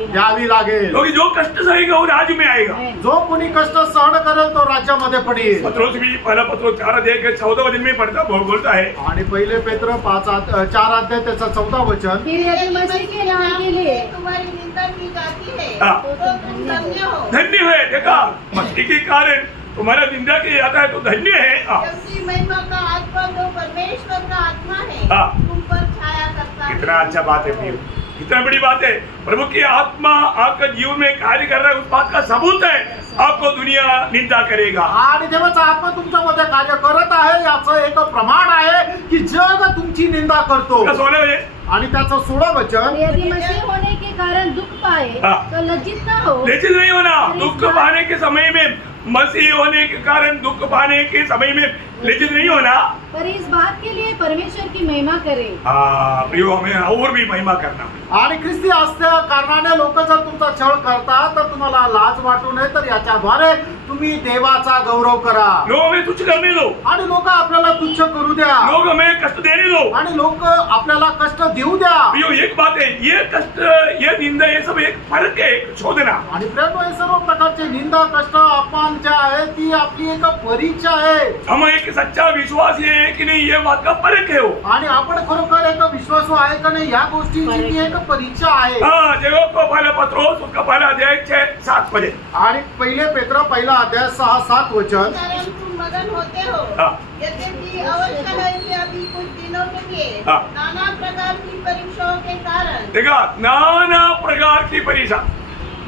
द्यावी लागेल. क्योंकि जो कष्ट सहेगा वो राज्य में आएगा. जो कोणी कष्ट सहन करेल तो राज्यामध्ये पडेल. पत्रोस भी पहला पत्रोस 4 अध्याय के 14 वचन में पढ़ता बोलता है. आणि पहिले पेत्र 4 अध्याय त्याचा 14 वचन. फिर यदि मसीह के नाम के लिए तुम्हारी निंदा की जाती है हाँ. तो तुम धन्य हो. धन्य है. देखा मसीह के कारण तुम्हारा निंदा किया जाता है तो धन्य है. क्योंकि महिमा का आत्मा जो परमेश्वर का आत्मा है हाँ. तुम पर छाया करता है. कितना अच्छा बात है प्रियो. कितना बड़ी बात है. प्रभु की आत्मा आपका जीवन में कार्य कर रहा है उस बात का सबूत है. आपको दुनिया निंदा करेगा. आणि देवाचा आत्मा तुमच्यामध्ये कार्य करत आहे याचं एक प्रमाण आहे की जग तुमची निंदा करतो. उसका 16 वचन. आणि त्याचं 16 वचन. यदि मसीह होने के कारण दुख पाए हाँ. तो लज्जित ना हो. लज्जित नहीं होना. दुख पाने के समय में मसीह होने के कारण दुख पाने के समय में लज्जित नहीं होना. पर इस बात के लिए परमेश्वर की महिमा करें. हाँ प्रियो हमें और भी महिमा करना. आणि ख्रिस्ती असल्या कारणाने लोक जर तुमचा छळ करतात तर तुम्हाला लाज वाटू नये तर याच्याद्वारे तुम्ही देवाचा गौरव करा. लोग हमें तुच्छ करने दो. आणि लोक आपल्याला तुच्छ करू द्या. लोग हमें कष्ट देने दो. आणि लोक आपल्याला कष्ट देऊ द्या. प्रियो एक बात है ये कष्ट ये निंदा ये सब एक फर्क है एक शोधना. आणि प्रेम हे सर्व प्रकारचे निंदा कष्ट अपमान जे आहे ती आपली एक परीक्षा आहे. हम एक सच्चा विश्वासी है कि नहीं ये बात का फर्क है वो. आणि आपण खरोखर एक विश्वासू आहे का नाही या गोष्टीची ती एक परीक्षा आहे. हाँ जगह को पहला पत्रोस उसका पहला अध्याय 6-7 वचन. आणि पहिले पेत्र पहिला अध्याय 6-7 वचन. कारण तुम मगन होते हो. हाँ. यद्यपि अवश्य है कि अभी कुछ दिनों के लिए हाँ. नाना प्रकार की परीक्षाओं के कारण देखा नाना प्रकार की परीक्षा.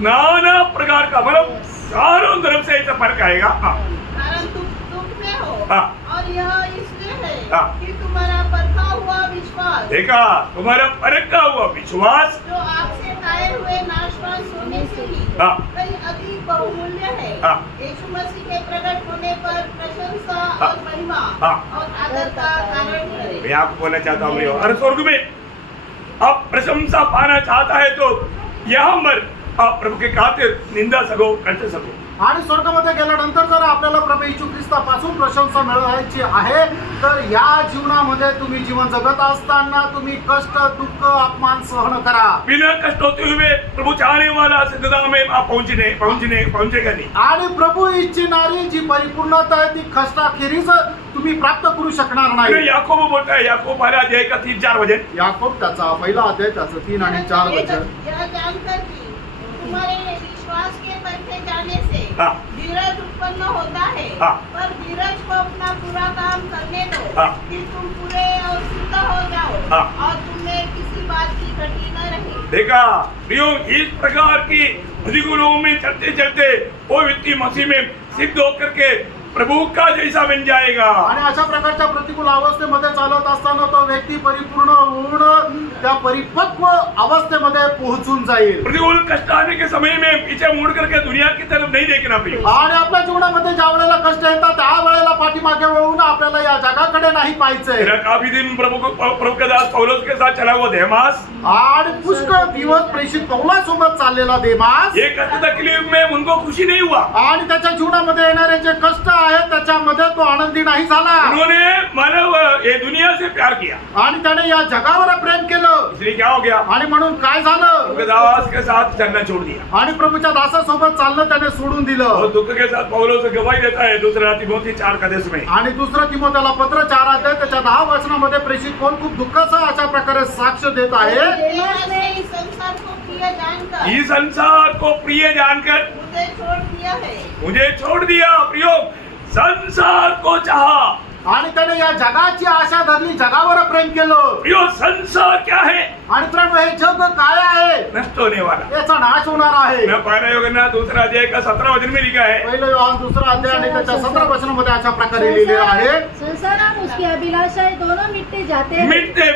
नाना प्रकार का मतलब चारों तरफ से ऐसा फर्क आएगा. हाँ. कारण तुम दुख में हो. हाँ. और यह इसलिए है हाँ. कि तुम्हारा परखा हुआ विश्वास देखा तुम्हारा फर्क का हुआ विश्वास जो आग से ताए हुए नाशवान सोने से भी हाँ. कहीं अधिक बहुमूल्य है. हाँ. यीशु मसीह के प्रकट होने पर प्रशंसा हाँ. और महिमा हाँ. और आदर का कारण है. मैं आपको बोलना चाहता हूँ अरे स्वर्ग में आप प्रशंसा पाना चाहता है तो यहाँ पर आप प्रभु के खातिर निंदा सको कष्ट सको। आणि स्वर्गामध्ये गेल्यानंतर जर आपल्याला प्रभू येशू ख्रिस्तापासून प्रशंसा मिळवायची आहे तर या जीवनामध्ये तुम्ही जीवन जगत असताना तुम्ही कष्ट दुःख अपमान सहन करा। बिना कष्ट होते हुए प्रभु चाहने वाला सिद्धता में आप पहुंचेगा नहीं। आणि प्रभू इच्छिणारी जी परिपूर्णता आहे ती कष्टाखेरीज तुम्ही प्राप्त करू शकणार नाही। याकोब बोलता है, याकोब 12 अध्याय का 3-4 वचन, याकोब त्याचा पहिला अध्याय त्याचं 3 आणि 4 वचन। यह जानकर कि तुम्हारे विश्वास के परखे जाने से हाँ। धीरज उत्पन्न होता है, हाँ। पर धीरज को अपना पूरा काम करने दो, हाँ। कि तुम पूरे और शुद्ध हो जाओ, हाँ। और तुम्हें किसी बात की घटी न रहे। देखा प्रियो, इस प्रकार की प्रतिकूलों में चलते चलते वो व्यक्ति मसीह में सिद्ध होकर के प्रभु का जैसा बन जाएगा। आणि अशा प्रकारच्या प्रतिकूल अवस्थेमध्ये चालत असताना तो व्यक्ती परिपूर्ण होऊन त्या परिपक्व अवस्थेमध्ये पोहोचून जाईल। प्रतिकूल कष्ट आने के समय में पीछे मुड़ करके दुनिया की तरफ नहीं देखना प्रियो। आणि आपल्या जीवनामध्ये ज्या वेळेला कष्ट येतात त्या वेळेला पाठीमागे वळून आपल्याला या जगाकडे नाही पाहायचंय। मेरा काफी दिन प्रभु के दास पौलुस के साथ चला हुआ देमास, आणि पुष्कळ दिवस प्रेषित पौलासोबत चाललेला देमास, ये कष्ट तकलीफ में उनको खुशी नहीं हुआ। आणि त्याच्या जीवनामध्ये येणारे जे कष्ट आहे त्याच्यामध्ये तो आनंदी नाही झाला। उन्होंने मानव ये दुनिया से प्यार किया, आणि त्याने या जगावर प्रेम केलं। इसलिए क्या हो गया, आणि म्हणून काय झालं, प्रभु के दास के साथ चलना छोड़ दिया आणि प्रभूच्या दासासोबत चालणं त्याने सोडून और दिलं। दुख के साथ पौलुस गवाही देता है दूसरा तिमोथी 4 का 10 में। आणि दुसरं तिमोथेला पत्र 4 अध्याय त्याच्या 10 वचनामध्ये प्रेषित पौल खूप दुःखाचं अशा प्रकारे साक्ष देत आहे। देमास ने इस संसार को प्रिय जानकर इस संसार को प्रिय जानकर मुझे छोड़ दिया है। मुझे छोड़ दिया। प्रियो, संसार को चाहा। आणि त्याने या जगाची आशा धरली, जगावर प्रेम केलं। प्रियो, संसार क्या है, आणि प्रेम हे जग काय आहे, नष्ट होने वाला। याचा नाश होणार आहे। मैं पहला योगना दूसरा अध्याय का 17 वचन में लिखा है, पहिलं योहान दुसरा अध्याय आणि त्याच्या 17 वचनामध्ये अशा प्रकारे लिहिलेलं आहे। संसार और उसकी अभिलाषाएं दोनों मिटते जाते हैं,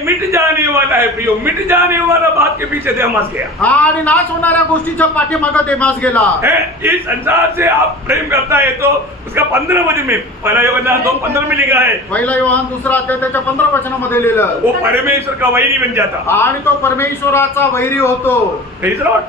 मिट जाने वाला है प्रियो, मिट जाने वाला बात के पीछे देमास गया आणि नाश होणाऱ्या गोष्टीच्या पाठीमागे देमास गेला। है। इस संसार से आप प्रेम करता है तो उसका 15 वचन में, पहला योगना 2:15 में लिखा है, पहिला योहान दुसरा अध्याय त्याच्या 15 वचनामध्ये लिहिलं, वो परमेश्वर का वैरी बन जाता। आणि तो परमेश्वराचा वैरी होतो। Praise the Lord।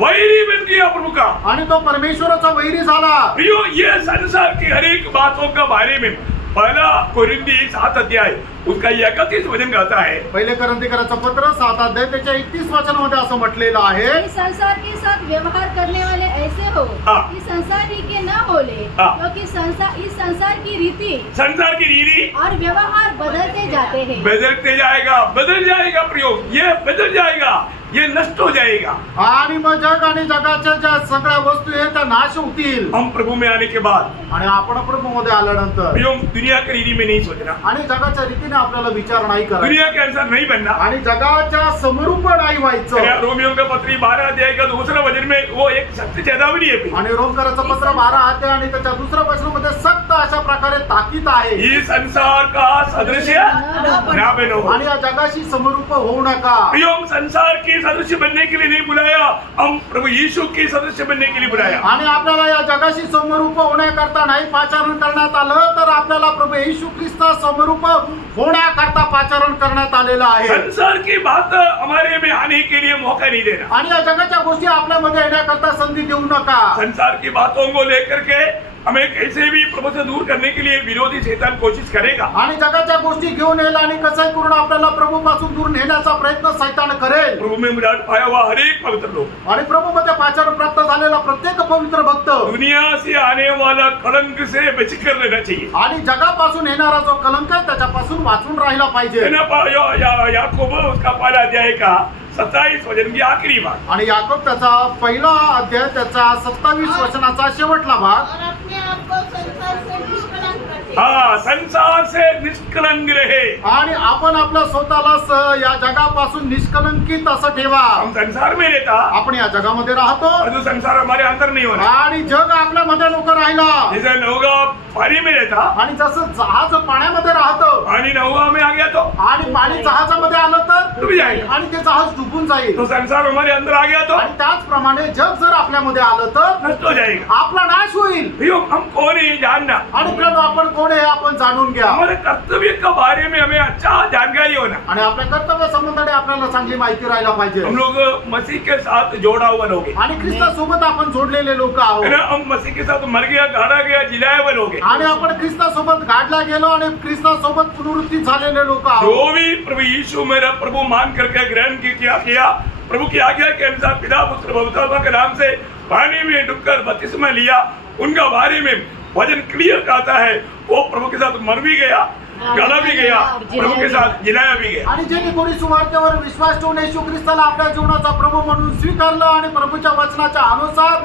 वैरी बन गया प्रभु का। आणि तो परमेश्वराचा वैरी झाला। प्रियो, ये संसार की हर एक बातों का बारे में पहला कोरिंथी 7 अध्याय उसका 31 वचन कहता है। पहिले करंथीकराचं पत्र 7 अध्याय त्याच्या 31 वचनामध्ये असं म्हटलेलं आहे, इस संसार के साथ व्यवहार करने वाले ऐसे हो हाँ। कि संसार ही के न बोले, हाँ। क्योंकि इस संसार की रीति संसार की रीति और व्यवहार बदलते जाते हैं। बदलते जाएगा, बदल जाएगा प्रियो, ये बदल जाएगा, ये नष्ट हो जाएगा। आणि मग जग आणि जगाच्या ज्या सगळ्या वस्तू आहेत त्या नाश होतील। हम प्रभु में आने के बाद आणि आपण प्रभूमध्ये आल्यानंतर प्रियो दुनिया की रीति में नहीं सोचना, आणि जगाच्या रीतीने आपल्याला विचार नाही करायचा, दुनिया के अनुसार नहीं बनना। आणि जगाच्या समरूप नाही व्हायचं। रोमियो का पत्री 12 अध्याय का 2 वचन में वो एक सत्य चेतावनी है। आणि रोमकराचं पत्र 12 अध्याय आणि त्याच्या 2 वचनामध्ये सक्त अशा प्रकारे ताकीद आहे, इस संसार का सदृश्य ना बनो। आणि या जगाशी समरूप होऊ नका। प्रियो, हम संसार की सदस्य बनने के लिए नहीं बुलाया, हम प्रभु यीशु के सदस्य बनने के लिए बुलाया। आणि आपल्याला या जगाशी समरूप होण्याकरता नाही पाचारण करण्यात आलं, तर आपल्याला प्रभू येशू ख्रिस्ता समरूप होण्याकरता पाचारण करण्यात आलेलं आहे। संसार की बात हमारे में आने के लिए मौका नहीं देना। आणि या जगाच्या गोष्टी आपल्यामध्ये येण्याकरता संधी देऊ नका। संसार की बातों को लेकर के हमें कैसे भी प्रभु से दूर करने के लिए विरोधी शैतान कोशिश करेगा। आणि जगाच्या गोष्टी घेऊन येईल आणि कसंही करून आपल्याला प्रभूपासून दूर नेण्याचा प्रयत्न सैतान करेल। प्रभु में मुराद पाया हुआ हर एक पवित्र लोग, आणि प्रभूमध्ये पाचारण प्राप्त झालेला प्रत्येक पवित्र भक्त दुनिया से आने वाला कलंक से बचकर रहना चाहिए। आणि जगापासून येणारा जो कलंक आहे त्याच्यापासून वाचून राहिला पाहिजे। याकोब उसका पहला अध्याय का 27 वचन की आखिरी बात, आणि याकोब त्याचा पहिला अध्याय त्याचा 27 वचनाचा शेवटला भाग, और अपने आप को संसार से निष्कलंक रखे। हाँ, संसार से निष्कलंक रहे। आणि आपण आपल्या स्वतःला या जगापासून निष्कलंकित असं ठेवा। हम संसार में रहता, आपण या जगामध्ये राहतो और जो संसार हमारे अंदर नहीं होना। आणि जग आपल्यामध्ये नको राहिला। जैसे लोग पानी में रहता आणि जसं जहाज पाण्यामध्ये राहतं पानी न हुआ में आ गया तो आणि पाणी जहाजामध्ये आलं तर डूब जाएगा। आणि ते जहाज डुबून जाईल तो संसार हमारे अंदर आ गया तो आणि त्याचप्रमाणे जग जर आपल्यामध्ये आलं तर नष्ट हो जाएगा। आपला नाश होईल। भैया हम कौन है ये जानना, आणि प्रिय आपण कोण आहे आपण जाणून घ्या हमारे कर्तव्य के बारे में हमें अच्छा जानकारी होना। आणि आपल्या कर्तव्य संबंधाने आपल्याला चांगली माहिती राहायला पाहिजे हम लोग मसीह के साथ जोड़ा हुआ लोग हैं, आणि ख्रिस्तासोबत आपण जोडलेले लोक है आहोत ना। हम मसीह के साथ मर गया, गाड़ा गया, जिलाया हुआ लोग हैं। आणि आपण ख्रिस्तासोबत गाडला गेलो आणि ख्रिस्तासोबत पुनरुत्थित झालेले लोक आहोत। जो भी प्रभु यीशु मेरा प्रभु मान करके ग्रहण किया प्रभु की आज्ञा के अनुसार पिता पुत्र पवित्र आत्मा के नाम से पानी में डूबकर बपतिस्मा लिया, उनका बारे में वचन क्लियर कहता है वो प्रभु के साथ मर भी गया, गला भी गया, प्रभु के साथ जिलाया भी गया। आणि ज्यांनी कोणी सुवार्तेवर विश्वास ठेवून येशू ख्रिस्ताला आपल्या जीवनाचा प्रभू म्हणून स्वीकारलं आणि प्रभूच्या वचनाच्या अनुसार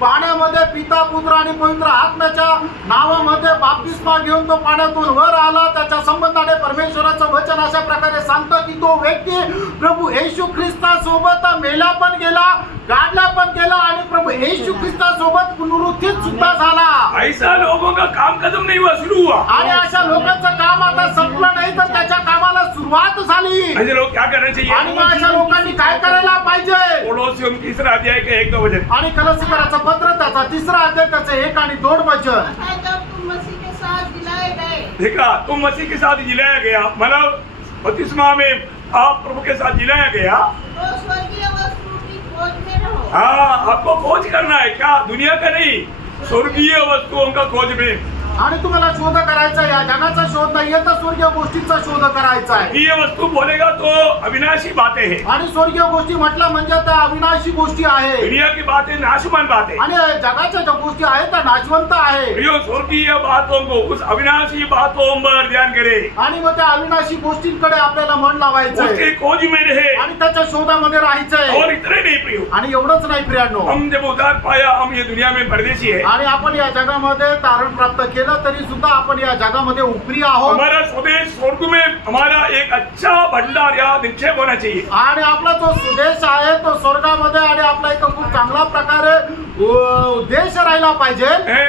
पाण्यामध्ये पिता पुत्र आणि पवित्र आत्म्याच्या नावामध्ये बाप्तिस्मा घेऊन तो पाण्यातून वर आला, त्याच्या संबंधाने परमेश्वराचं वचन अशा प्रकारे सांगतं की तो व्यक्ती प्रभू येशू ख्रिस्तासोबत मेला पण गेला, गाडला पण गेला आणि प्रभू येशू ख्रिस्तासोबत पुनरुत्थित सुद्धा झाला। ऐसा लोगों का काम खत्म नहीं हुआ, शुरू हुआ। आणि अशा लोकांचं काम आता संपलं नाही तर त्याच्या कामाला सुरुवात झाली। ऐसे लोग क्या करना चाहिए? आणि मग अशा लोकांनी काय करायला पाहिजे? कोलोसियम तीसरा अध्याय के 1-2 वचन। आणि कलसीकराचं पत्र त्याचा 3रा अध्याय त्याचे 1 आणि 2 वचन। अतः जब तुम मसीह के साथ जिलाए गए, देखा तुम मसीह के साथ जिलाया गया, मतलब बपतिस्मा में आप प्रभु के साथ जिलाया गया। तो स्वर्गीय वस्तु की खोज में रहो। हाँ, आपको खोज करना है क्या? दुनिया का नहीं, स्वर्गीय वस्तुओं का खोज में। आणि तुम्हाला शोध करायचा आहे, या जगाचा शोध नाहीये तर स्वर्गीय गोष्टीचा शोध करायचा आहे। ये वस्तु बोलेगा तो अविनाशी बातें हैं, आणि स्वर्गीय गोष्टी म्हटलं म्हणजे त्या अविनाशी गोष्टी आहे दुनिया की बातें नाशवान बातें। आणि जगाच्या ज्या गोष्टी आहेत त्या नाशवंत आहे। प्रियो, स्वर्गीय बातों को, उस अविनाशी बातों पर ध्यान करे, आणि मग त्या अविनाशी गोष्टींकडे आपल्याला मन लावायचं उसके आहे खोज में रहे। आणि त्याच्या शोधामध्ये राहायचंय। और इतने नहीं प्रियो, आणि एवढंच नाही प्रियांनो, हम जब उद्धार पाया, हम ये दुनिया में परदेशी है, आणि आपण या जगामध्ये तारण प्राप्त केलं तरी सुद्धा आपण या जगामध्ये उपरी आहोत। हमारा स्वदेश स्वर्ग में हमारा एक अच्छा भंडार या निक्षेप होना चाहिए। आणि आपला जो स्वदेश आहे तो स्वर्गामध्ये आणि आपला एक खूप चांगला प्रकारे उद्देश राहिला पाहिजे।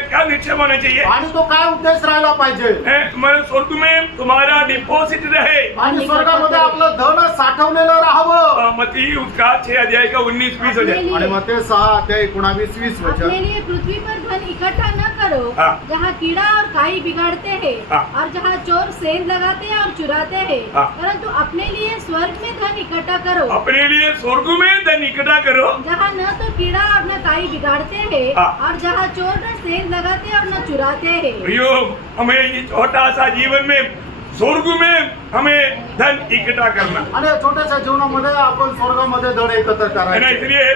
क्या निक्षेप होना चाहिए? आणि तो काय उद्देश राहिला पाहिजे? तुम्हारे स्वर्ग में तुम्हारा डिपॉजिट रहे, आणि स्वर्गामध्ये आपलं धन साठवलेलं राहावं। मत्ती उसका 6 अध्याय का 19-20 वचन। आणि मग ते 6 अध्याय 19-20 अपने वचन। लिए पृथ्वी पर धन इकट्ठा न करो, हाँ। जहाँ कीड़ा और काई बिगाड़ते हैं, हाँ। और जहाँ चोर सेंध लगाते हैं और चुराते हैं, हाँ। परंतु अपने लिए स्वर्ग में धन इकट्ठा करो, अपने लिए स्वर्ग में धन इकट्ठा करो, जहाँ न तो कीड़ा और न काई बिगाड़ते हैं, हाँ। और जहाँ चोर न सेंध लगाते और न चुराते हैं। प्रियो, हमें ये छोटा सा जीवन में स्वर्ग में हमें धन इकट्ठा करना आणि या छोट्याशा जीवनामध्ये आपण स्वर्गामध्ये धन एकत्र है ना। करायचं। इसलिए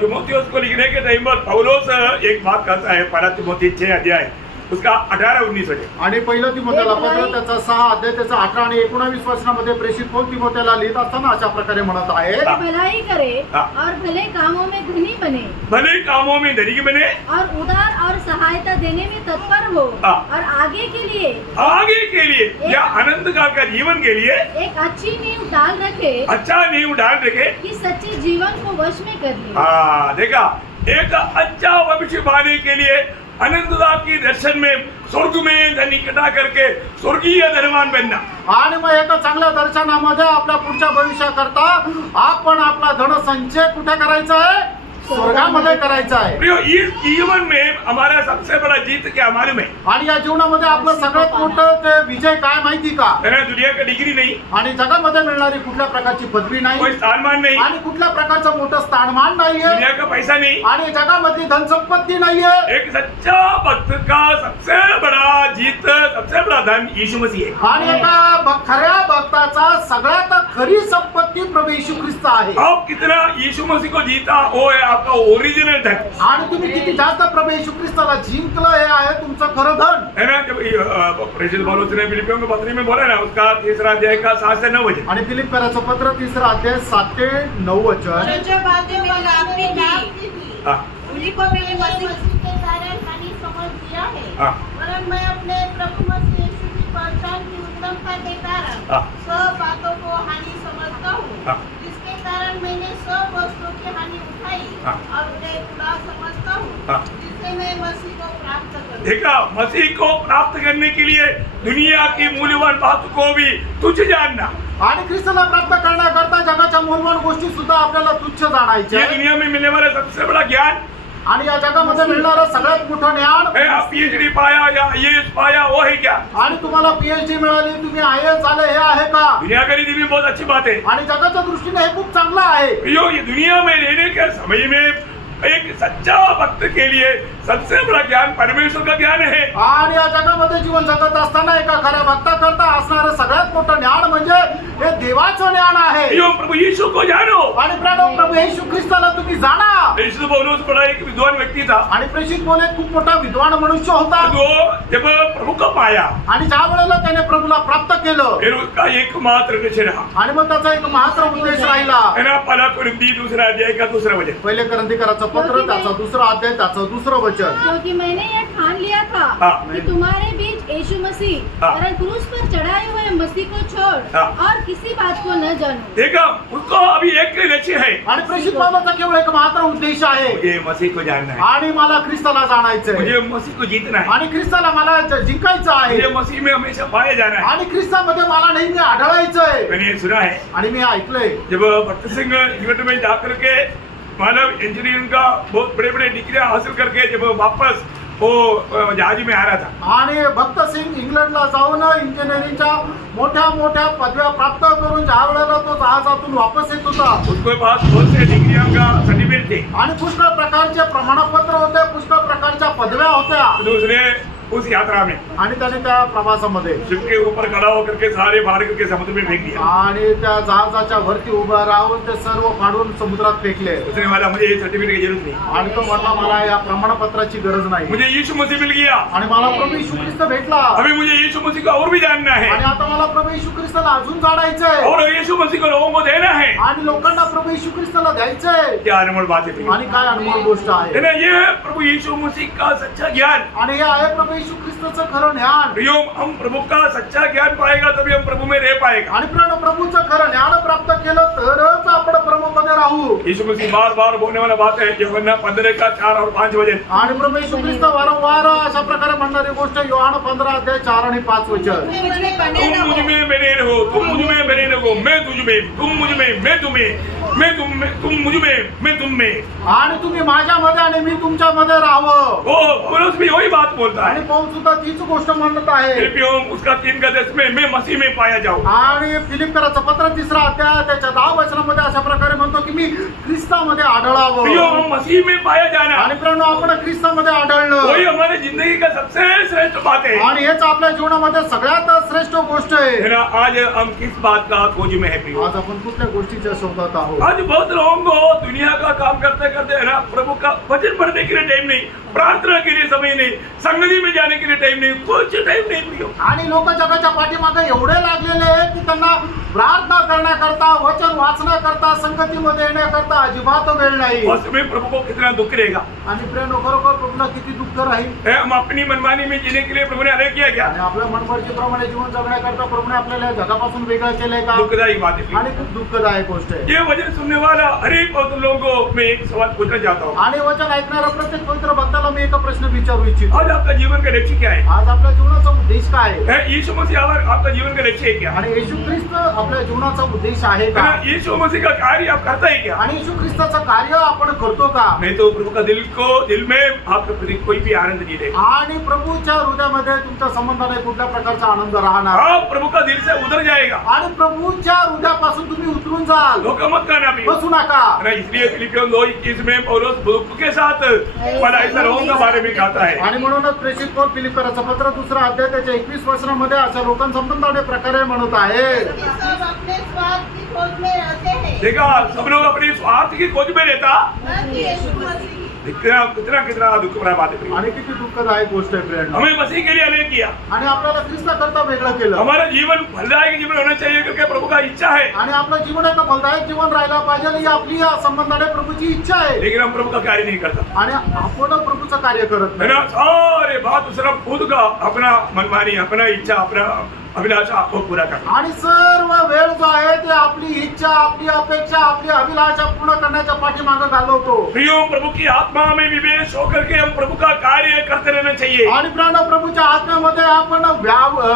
तिमोथियुस को लिखने के टाइम पर पौलुस एक बात कहता है, 1 तिमोथी 6 अध्याय उसका 18-19 वचन। आणि पहिलं तिमोथेला पत्र त्याचा 6 अध्याय त्याचा 18 आणि 19 वचनामध्ये प्रेषित पौल तिमोथेला लिहित असताना अशा प्रकारे म्हणत आहे, जो भलाई करे हाँ। और भले कामों में धनी बने, भले कामों में धनिक बने, और उदार और सहायता देने में तत्पर हो, हाँ। और आगे के लिए आगे के लिए या अनंत काल का जीवन के लिए एक अच्छी नींव डाल रखे, अच्छा नींव डाल रखे। कि सच्चे जीवन को वश में कर ले। हाँ, देखा, एक अच्छा भविष्य पाने के लिए अनंतता की दर्शन में स्वर्ग में धन इकट्ठा करके स्वर्गीय धनवान बनना। आणि मग एका चांगल्या दर्शनामध्ये आपल्या पुढच्या भविष्याकरता आपण आपला धन संचय कुठे करायचा आहे? स्वर्गामध्ये करायचा आहे। प्रियो, इस जीवन में हमारा सबसे बड़ा जीत क्या मालूम है? आणि या जीवनामध्ये आपलं सगळ्यात मोठं ते विजय काय माहिती का? है ना, दुनिया का डिग्री नहीं, आणि जगामध्ये मिळणारी कुठल्या प्रकारची पदवी नाही, कोई स्थानमान नहीं, आणि कुठल्या प्रकारचं मोठं स्थानमान नाहीये, दुनिया का पैसा नहीं। आणि जगामधली धनसंपत्ती नाहीये। एक सच्चा भक्त का सबसे बड़ा जीत, सबसे बड़ा धन यीशु मसीह है। आणि एका खऱ्या भक्ताचा सगळ्यात खरी संपत्ती प्रभू येशू ख्रिस्त आहे। आप कितना यीशु मसीह को जीता, वो है आपका ओरिजिनल धन। आणि तुम्ही किती जास्त प्रभू येशू ख्रिस्ताला जिंकलं हे आहे तुमचं खरं धन। है ना, जब प्रेषित पौलुस ने फिलिपियों के पत्री में बोला ना, उसका 3 अध्याय का 7 से 9 वचन। आणि फिलिप्पियराचं पत्र 3 अध्याय 7 ते 9 वचन। और जो बातें मैंने आपकी की थी, हाँ, उन्हीं को मैंने मसीह के कारण हानि समझ दिया है। हाँ। परंतु मैं अपने प्रभु मसीह यीशु की पहचान की उत्तमता के कारण हाँ। सब बातों को हानि समझता हूँ, हाँ। जिसके कारण मैंने सब वस्तुओं की हानि उठाई हाँ। और उन्हें बुरा समझता हूँ, हाँ। जिससे मैं मसीह को प्राप्त करूँ। देखा, मसीह को प्राप्त करने के लिए दुनिया की मूल्यवान बातों को भी तुच्छ जानना, आणि ख्रिस्ताला प्राप्त करण्याकरता जगाच्या मूलभूत गोष्टी सुद्धा आपल्याला तुच्छ ये जाणायच्या दुनिया में मिलने वाला सबसे बड़ा ज्ञान आणि या जगामध्ये मिळणारं सगळ्यात मोठं ज्ञान है। आप PhD पाया या IAS पाया, वो है क्या? आणि तुम्हाला PhD मिळाली, तुम्ही IAS झाले, हे आहे का? दुनिया के लिए भी बहुत अच्छी बात है। आणि जगाच्या दृष्टीने हे खूप चांगलं आहे। ये दुनिया में रहने के समय में एक सच्चा भक्त के लिए सबसे बड़ा ज्ञान परमेश्वर का ज्ञान है। आणि या जगामध्ये जीवन जगत असताना एका खऱ्या भक्ताकरता असणारं सगळ्यात मोठं ज्ञान म्हणजे हे देवाचं ज्ञान आहे। यो प्रभु यीशु को जानो। आणि प्रभू येशू ख्रिस्ताला तुम्ही जाणा। यीशु पौलुस बड़ा एक विद्वान व्यक्ति था, आणि प्रेषित पौल एक खूप मोठा विद्वान मनुष्य होता। वो जब प्रभु को पाया, आणि ज्या वेळेला त्याने प्रभूला प्राप्त केलं, फिर उसका एकमात्र लक्ष्य रहा, आणि मग त्याचा एक मात्र उद्देश राहिला। है ना। पहला कुरिन्थी दूसरा अध्याय का दूसरा वचन, पहिले करंथीकराचं पत्र त्याचा दुसरा अध्याय त्याचं दुसरं वचन। क्योंकि मैंने ये ठान लिया था हाँ। कि तुम्हारे बीच यीशु मसीह हाँ। और क्रूस पर चढ़ाए हुए मसीह को छोड़ हाँ। और किसी बात को न जानो। देखा, उसको अभी एक लक्ष्य है, आणि प्रेषित पौलाचा केवळ एक मात्र उद्देश आहे, मुझे मसीह को जानना है, आणि मला ख्रिस्ताला जाणायचंय, मुझे मसीह को जीतना है, आणि ख्रिस्ताला मला जिंकायचं आहे, मुझे मसीह में हमेशा पाया जाना है। आणि ख्रिस्तामध्ये मला नेहमी आढळायचंय। मैंने सुना है, आणि मी ऐकलंय जब भक्त सिंह इंग्लैंड में जाकर के मानव इंजीनियरिंग का बहुत बड़े बड़े डिग्रियां हासिल करके जब वापस वो जहाज में आ रहा था, आणि भक्त सिंग इंग्लंडला जाऊन इंजिनिअरिंगच्या मोठ्या मोठ्या पदव्या प्राप्त करून ज्या वेळेला तो जहाजातून वापस येत होता, उसके पास बहुत से डिग्रियों का सर्टिफिकेट थे, आणि पुष्कळ प्रकारचे प्रमाणपत्र होते, पुष्कळ प्रकारच्या पदव्या होत्या, तो उसने उस यात्रा में आणि त्याने त्या प्रवासामध्ये शिप के ऊपर खड़ा होकर के सारे फाड़ करके समुद्र में फेंक दिया। आणि त्या जहाजाच्या वरती उभं राहून ते सर्व फाडून समुद्रात फेकले, उसने वाला मुझे ये सर्टिफिकेट की जरूरत नहीं, आणि तो म्हटला मला या प्रमाणपत्राची गरज नाही, मुझे यीशु मसीह मिल गया, आणि मला प्रभू येशू ख्रिस्त भेटला, अभी मुझे यीशु मसीह को और भी जानना है, आणि आता मला प्रभू येशू ख्रिस्ताला अजून जाणायचंय, और यीशु मसीह को लोगों को देना है। आणि लोकांना प्रभू येशू ख्रिस्ताला द्यायचंय। क्या अनमोल बात है प्रिय। आणि काय अनमोल गोष्ट है आहे, ना, ये है प्रभु यीशु मसीह का सच्चा ज्ञान। आणि हे आहे प्रभू येशू ख्रिस्ताचं खरं ज्ञान। प्रियो, हम प्रभु का सच्चा ज्ञान पाएगा तभी हम प्रभु में रह पाएगा। आणि प्रभूचं खरं ज्ञान प्राप्त केलं तरच आपण प्रभूमध्ये राहू। यीशु मसीह बार बार बोलने वाला बात है, यूहन्ना 15 का 4 और 5 वचन। आणि प्रभू येशू ख्रिस्त वारंवार अशा प्रकारे म्हणणारी गोष्ट योहान 15 अध्याय 4 आणि 5 वचन। तुम मुझ में बने रहो, तुम मुझ में बने रहो, मैं तुझ में, तुम मुझ में, मैं तुम्हें, मैं तुम में, तुम मुझ में, मैं तुम में। आणि तुम्ही माझ्यामध्ये आणि मी तुमच्यामध्ये राहावं। वो पौलुस भी वही बात बोलता आणि है। पौल सुद्धा तीच गोष्ट म्हणत आहे। फिलिपियों उसका 3 का 10 में मैं मसीह में पाया जाऊं। आणि फिलिप्पियराचं पत्र 3 अध्याय त्याच्या 10 वचनामध्ये अशा प्रकारे म्हणतो की मी ख्रिस्तामध्ये प्रियो, आढळावं। हम मसीह में पाया जाना, आणि प्रियो, आपण ख्रिस्तामध्ये वही आढळलं, हमारी जिंदगी का सबसे श्रेष्ठ बात है। आणि हेच आपल्या जीवनामध्ये सगळ्यात श्रेष्ठ गोष्ट है आहे। ना, आज हम किस बात का खोज में है प्रियो? आज आपण कुठल्या गोष्टीच्या शोधात आहोत? आज बहुत लोगों को दुनिया का काम करते करते है ना, प्रभु का वचन पढ़ने के लिए टाइम नहीं, प्रार्थना के लिए समय नहीं, संगति में जाने के लिए टाइम नहीं, कुछ टाइम नहीं प्रियो। आणि लोक जगाच्या पाठीमागे एवढे लागलेले आहेत की त्यांना प्रार्थना करण्याकरता, वचन वाचण्याकरता, संगतीमध्ये येण्याकरता अजिबात वेळ नाही। उस समय प्रभु को कितना दुख रहेगा। आणि प्रिय, खरोखर प्रभूला किती दुःख राहील। है, हम अपनी मनमानी में जीने के लिए प्रभु ने अरे किया क्या? आणि आपल्या मनमर्जीप्रमाणे जीवन जगण्याकरता प्रभूने आपल्याला या जगापासून वेगळं केलंय का? दुखदायी बात है प्रियो। आणि खूप दुःखदायक गोष्ट आहे। ये वचन सुनने वाला हर एक लोगों को मैं एक सवाल पूछना चाहता हूँ। आणि वचन ऐकणारा प्रत्येक पवित्र भक्ताला मी एक प्रश्न विचारू इच्छितो। आज आपका जीवन का लक्ष्य क्या है? आज आपल्या जीवनाचा उद्देश काय आहे? है, यीशु मसीह आपका जीवन का लक्ष्य है क्या? आणि येशू ख्रिस्त आपल्या जीवनाचा उद्देश आहे है का? ना, यीशु मसीह का कार्य आप करता है क्या? आणि येशू ख्रिस्ताचं कार्य आपण करतो का? नहीं तो प्रभु का दिल में आपके प्रति कोई भी आनंद नहीं रहेगा। आणि प्रभूच्या हृदयामध्ये तुमच्या संबंधाने कुठल्या प्रकारचा आनंद राहणार? आप प्रभु का दिल से उधर जाएगा। आणि प्रभूच्या हृदयापासून तुम्ही उतरून जाल, धोखा मत करना भी, बसू नका। है ना। इसलिए फिलिपियों 2:21 में पौलुस दुख के साथ पर ऐसा लोगों के बारे में कहता है। आणि म्हणूनच प्रेषित पौल फिलिप्पियराचं पत्र 2 अध्याय त्याच्या 21 वचनामध्ये अशा लोकांसंबंधाने प्रकारे म्हणत आहे। कि सब अपने स्वार्थ की खोज में रहते हैं, देखा, सब लोग अपनी स्वार्थ की खोज में रहता। न कि यीशु मसीह। कितना कितना कितना दुख भरा बात है प्रिय। आणि किती दुःखदायक गोष्ट आहे प्रिय। हमें मसीह के लिए अनेक किया, आणि आपल्याला ख्रिस्ता करता वेगळं केलं, हमारा जीवन फलदायक जीवन होना चाहिए क्योंकि प्रभु का इच्छा है। आणि आपलं जीवन एक फलदायक जीवन राहायला पाहिजे ही आपली या संबंधाने प्रभूची इच्छा आहे। लेकिन हम प्रभु का कार्य नहीं करता, आणि आपण प्रभूचं कार्य करत है नाही। ना। सारे बात सिर्फ खुद का अपना मनमानी, अपना इच्छा, अपना अभिलाषा वो पूरा करना। आणि सर्व वेळ जो आहे ते आपली इच्छा, आपली अपेक्षा, आपली अभिलाषा पूर्ण करण्याच्या पाठीमागे घालवतो. प्रियो, प्रभु की आत्मा में विवेश होकर के हम प्रभु का कार्य करते रहना चाहिए। आणि प्राण प्रभूच्या आत्म्यामध्ये आपण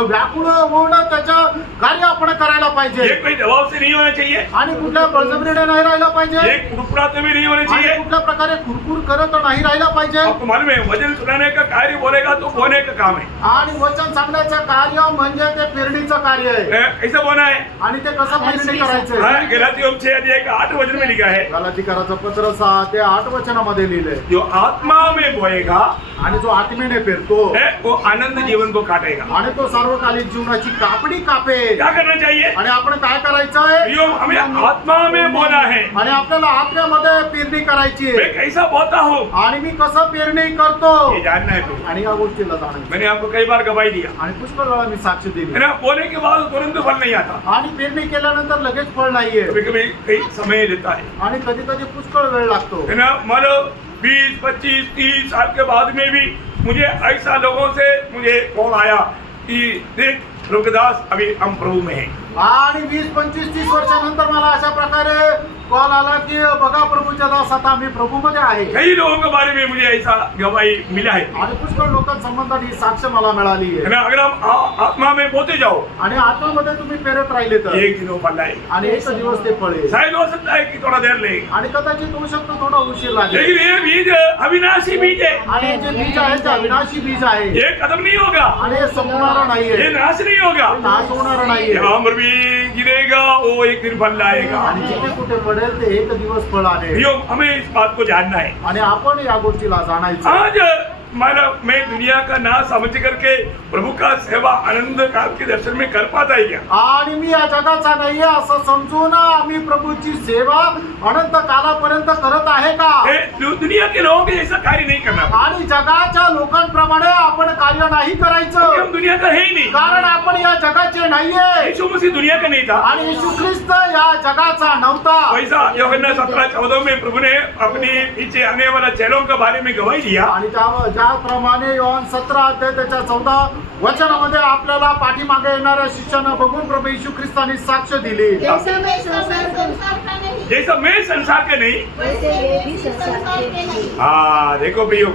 व्याकुळ होऊन त्याचं कार्य आपण करायला पाहिजे. ये कोई दबाव से नहीं होना चाहिए, आणि कुठल्या बळजबरीने नाही राहिला पाहिजे, ये कुड़कुड़ाते भी नहीं होना आणि चाहिए। कुठल्या प्रकारे खुरखुर करत नाही राहिला पाहिजे. आपको मालूम है, वचन सुनाने का कार्य बोलेगा तो बोने का काम है। आणि वचन सांगण्याचं कार्य म्हणजे ते पेरणीचं कार्य आहे. कैसा बोना है? आणि ते कसं पेरणी करायचं. हाँ, गलातियों 6:8 वचन में लिखा है, गलातिकराचं पत्र 6 ते 8 वचनामध्ये लिहिलंय, जो आत्मा में बोएगा आणि जो आत्मेने पेरतो वो आनंद जीवन को काटेगा। आणि तो सार्वकालिक जीवनाची कापडी कापेल. क्या करना चाहिए? आणि आपण काय करायचं आहे, प्रियो, हमें आत्मा में बोना है। आणि आपल्याला आत्म्यामध्ये पेरणी करायची मैं आहे. कैसा बोता हूँ आणि मी कसं पेरणी करतो ये जानना है प्रियो। आणि या गोष्टीला जाणायचं. मैंने आपको कई बार गवाही दिया आणि पुष्कळ वेळा मी साक्ष दिली. है ना, बोने के बाद तुरंत फल नहीं आता, आणि पेरणी केल्यानंतर लगेच फळ नाहीये, कभी कभी कई समय लेता है। आणि कधी कधी पुष्कळ वेळ लागतो. है ना, मानो 20, 25, 30 साल के बाद में भी मुझे ऐसा लोगों से मुझे कॉल आया कि देख प्रभुदास, अभी हम प्रभु में हैं। आणि 20, 25, 30 वर्षानंतर मला अशा प्रकारे कॉल आला की बघा प्रभूच्या दास, आता आम्ही प्रभूमध्ये आहे. कई लोगों के बारे में मुझे ऐसा गवाही मिला है। आणि पुष्कळ लोकांसंबंधात ही साक्ष मला मिळाली है आहे. ना, अगर हम आत्मा में बोते जाओ, आणि आत्म्यामध्ये तुम्ही पेरत राहिले तर एक दिन वो फल आएगा। आणि एक दिवस ते फळे. शायद हो सकता है कि थोड़ा देर लगेगा, आणि कदाचित होऊ शकतो थोडा उशीर लागेल. लेकिन ये बीज अविनाशी बीज है। आणि हे जे बीज आहे ते अविनाशी बीज आहे. ये खत्म नहीं होगा, आणि हे संपणारं नाहीये, ये नाश नहीं होगा। नाश होणार नाहीये. जहाँ पर भी गिरेगा वो एक दिन फल लाएगा। आणि जिथे कुठे पडेल ते एक दिवस फळ आहे. प्रियो, हमें इस बात को जानना है। आणि आपण या गोष्टीला जाणायचं. आज मैं दुनिया का ना समझ करके प्रभू का सेवा आनंद काल के दर्शन में कर पाता है क्या? आणि मी या जगाचा नाहीये असं समजून आम्ही प्रभूची सेवा अनंत कालापर्यंत करत आहे का? दुनिया के लोगों के जैसा कार्य नहीं करना, आणि जगाच्या लोकांप्रमाणे आपण कार्य नाही क्योंकि करायचं, हम दुनिया का है ही नहीं। कारण आपण या जगाचे नाहीये. यीशु मसीह दुनिया का नहीं था। आणि येशू ख्रिस्त या जगाचा नव्हता. वैसा यूहन्ना 17:14 में प्रभु ने अपनी पीछे आने वाला चेलों के बारे में गवाही दिया। आणि ज्याप्रमाणे योहान 17 अध्याय त्याच्या 14 वचनामध्ये आपल्याला पाठीमागे येणाऱ्या शिष्यांना बघून प्रभू येशू ख्रिस्तानी साक्ष दिली. जैसा मैं वैसा मैं संसार संसार का नहीं, जैसा मैं संसार का नहीं, वैसे वे भी संसार के नहीं। हाँ देखो प्रियो,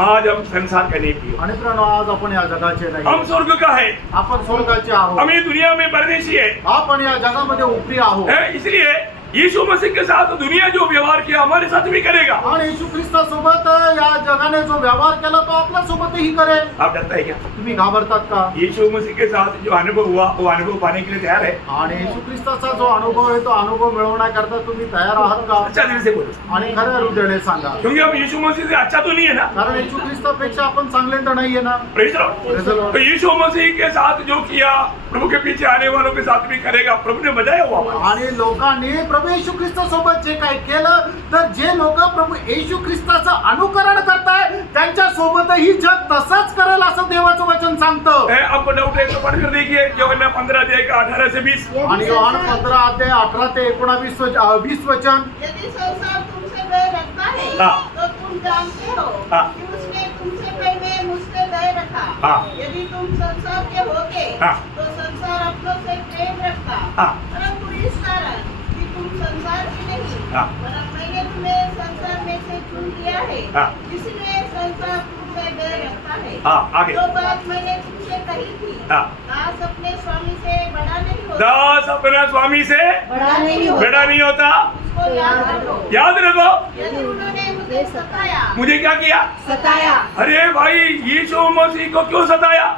आज हम संसार का नहीं प्रियो, आणि प्रियो, आज आपण या जगाचे हम नाही, स्वर्ग का है। आपण स्वर्गाचे आहोत. हम ये दुनिया में परदेशी है। आपण या जगामध्ये उपरी आहोत. इसलिए यीशु मसीह के साथ दुनिया जो व्यवहार किया हमारे साथ भी करेगा। आणि येशू ख्रिस्तासोबत या जगाने जो व्यवहार केला तो आपल्या सोबतही करेल. आप डरता है क्या? तुम्ही घाबरतात का? यीशु मसीह के साथ जो अनुभव हुआ वो अनुभव पाने के लिए तैयार है? आणि येशू ख्रिस्ताचा जो अनुभव आहे तो अनुभव मिळवण्याकरता तुम्ही तयार आहात का? अच्छा दिल से बोलो, आणि खऱ्या हृदयाने सांगा, क्योंकि हम यीशु मसीह से अच्छा तो नहीं है ना। कारण येशू ख्रिस्तापेक्षा आपण चांगले तर नाहीये ना. Praise the Lord। Praise the Lord. तो यीशु मसीह के साथ जो किया प्रभु के पीछे आने वालों के साथ भी करेगा। प्रभु ने बताया हुआ हमारा। आणि लोकांनी प्रभू येशू ख्रिस्तासोबत जे काही केलं, तर जे लोक प्रभू येशू ख्रिस्ताचं अनुकरण करताय त्यांच्या सोबतही जग तसंच करेल असं देवाचं वचन सांगतं. आपको डाउट है तो पढ़ कर देखिए यूहन्ना 15 अध्याय का 18 से 20। आणि योहान 15 अध्याय 18 ते 19 20 वचन. यदि संसार तुमसे दया रखता है हाँ। तो तुम जानते हो हाँ। कि उसने तुमसे पहले मुझसे दया रखा। हाँ। यदि तुम संसार के होगे हाँ। तो संसार अपनों से प्रेम रखता, हाँ। परंतु इस कारण कि तुम संसार के नहीं, हाँ। परंतु मैंने तुम्हें संसार में से चुन लिया है, हाँ। इसलिए संसार तुमसे दया रखता है। हाँ, आगे। जो बात मैंने तुमसे कही थी, हाँ। दास अपने स्वामी से बड़ा नहीं होता, दास अपना स्वामी से बड़ा नहीं होता। बड़ा नहीं होता। उसको याद रखो। याद रखो। यदि उन्होंने मुझे सताया, मुझे क्या किया? सताया। अरे भाई, यीशु मसीह को क्यों सताया?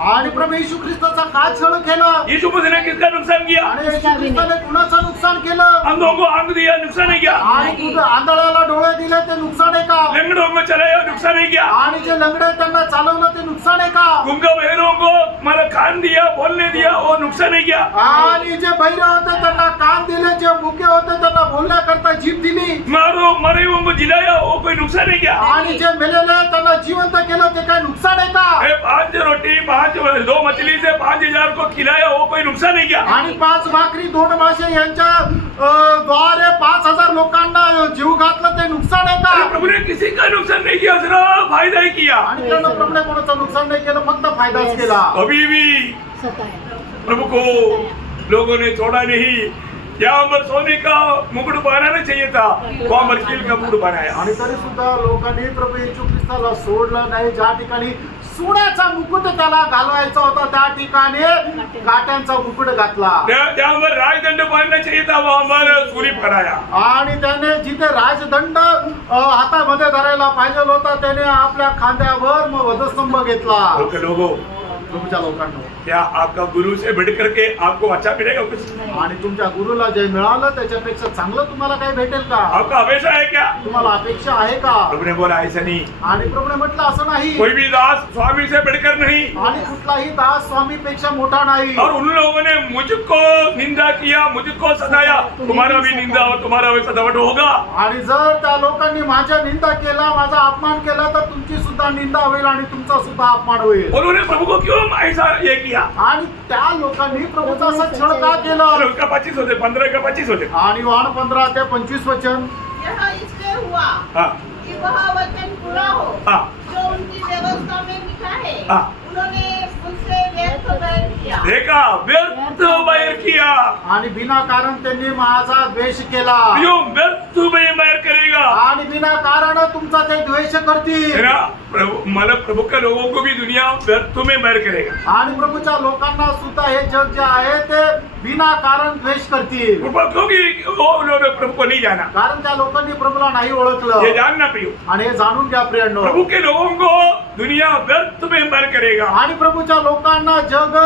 आणि प्रभू येशू ख्रिस्ताचा का छळ केला? यीशु मसीह ने किसका नुकसान किया? आणि येशू ख्रिस्ताने कुणाचं नुकसान केलं? अंधों को आंख दिया, नुकसान नहीं किया। आणि कुठं आंधळ्याला डोळे दिले ते नुकसान आहे का? लंगड़ों को चलाया, नुकसान नहीं किया। आणि जे लंगडे त्यांना चालवलं ते नुकसान आहे का? गुंगा बहरों को मतलब कान दिया, बोलने दिया, वो नुकसान नहीं किया। आणि जे बहिरे होते त्यांना कान दिले, जे मुके होते त्यांना बोलण्याकरता जीभ दिली, मारो मरे हुओं को जिलाया, वो कोई नुकसान नहीं किया। आणि जे मेलेले त्यांना जिवंत केलं ते काय नुकसान आहे का? 5 रोटी 2 मछली से 5000 को खिलाया, वो कोई नुकसान नहीं किया। आणि 5 भाकरी 2 मासे यांच्या द्वारे 5000 लोकांना जीव घातलं ते नुकसान आहे अरे का? प्रभु ने किसी का नुकसान नहीं किया, सिर्फ फायदा ही किया। आणि त्यानं प्रभूने कोणाचं नुकसान नाही केलं, फक्त फायदाच केला. अभी भी सताया। प्रभु को लोगों ने छोड़ा नहीं। यहाँ पर सोने का मुकुट बनाना चाहिए था, वहाँ पर कील का मुकुट बनाया। आणि तरी सुद्धा लोकांनी प्रभू येशू ख्रिस्ताला सोडलं नाही. ज्या ठिकाणी सोन्याचा मुकुट त्याला घालवायचा होता त्या ठिकाणी काट्यांचा मुकुट घातला. जहाँ पर राजदंड बनाना चाहिए था, वहाँ पर सूली बनाया। आणि त्याने जिथे राजदंड हातामध्ये धरायला पाहिजे होता त्याने आपल्या खांद्यावर मग वधस्तंभ घेतला. लोगों, प्रभूच्या लोकांना क्या आपका गुरु से बढ़ करके आपको अच्छा मिलेगा कुछ? आणि तुमच्या गुरुला जे मिळालं त्याच्यापेक्षा चांगलं तुम्हाला काही भेटेल का? आपका हमेशा है क्या? तुम्हाला अपेक्षा आहे का? प्रभु ने बोला ऐसा नहीं, आणि प्रभूने म्हटलं असं नाही. कोई भी दास स्वामी से बढ़कर नहीं। आणि कुठलाही दास स्वामीपेक्षा मोठा नाही. और उन लोगों ने मुझको निंदा किया, मुझको सताया, तुम्हारा भी निंदा और तुम्हारा भी सतावट होगा। आणि जर त्या लोकांनी माझ्या निंदा केला, माझा अपमान केला तर तुमची सुद्धा निंदा होईल आणि तुमचा सुद्धा अपमान होईल. उन्होंने प्रभु को क्यों ऐसा ये किया? आणि त्या लोकांनी प्रभूचा असा छळ का केला? और उसका 25 होते, 15 का 25 होते। आणि वाण 15 ते 25 वचन. यह इसलिए हुआ हाँ कि वह वचन पूरा हो हाँ जो उनकी व्यवस्था में लिखा है। हाँ। उन्होंने मुझसे व्यर्थ बैर किया। देखा, व्यर्थ बैर किया। आणि बिना कारण त्यांनी माझा द्वेष केला. क्यों व्यर्थ में बैर करेगा? आणि बिना कारण तुमचा ते द्वेष करतील. है ना? मतलब प्रभु के लोगों को भी दुनिया व्यर्थ में बैर करेगा। आणि प्रभूच्या लोकांना सुद्धा हे जग जे आहे ते बिना कारण द्वेष करतील. क्योंकि वो लोग प्रभु को नहीं जाना। कारण त्या लोकांनी प्रभूला नाही ओळखलं. ये जानना प्रियो, आणि हे जाणून घ्या प्रियांनो, प्रभु के लोगों को दुनिया व्यर्थ में बैर करेगा। आणि प्रभूच्या लोकांना जग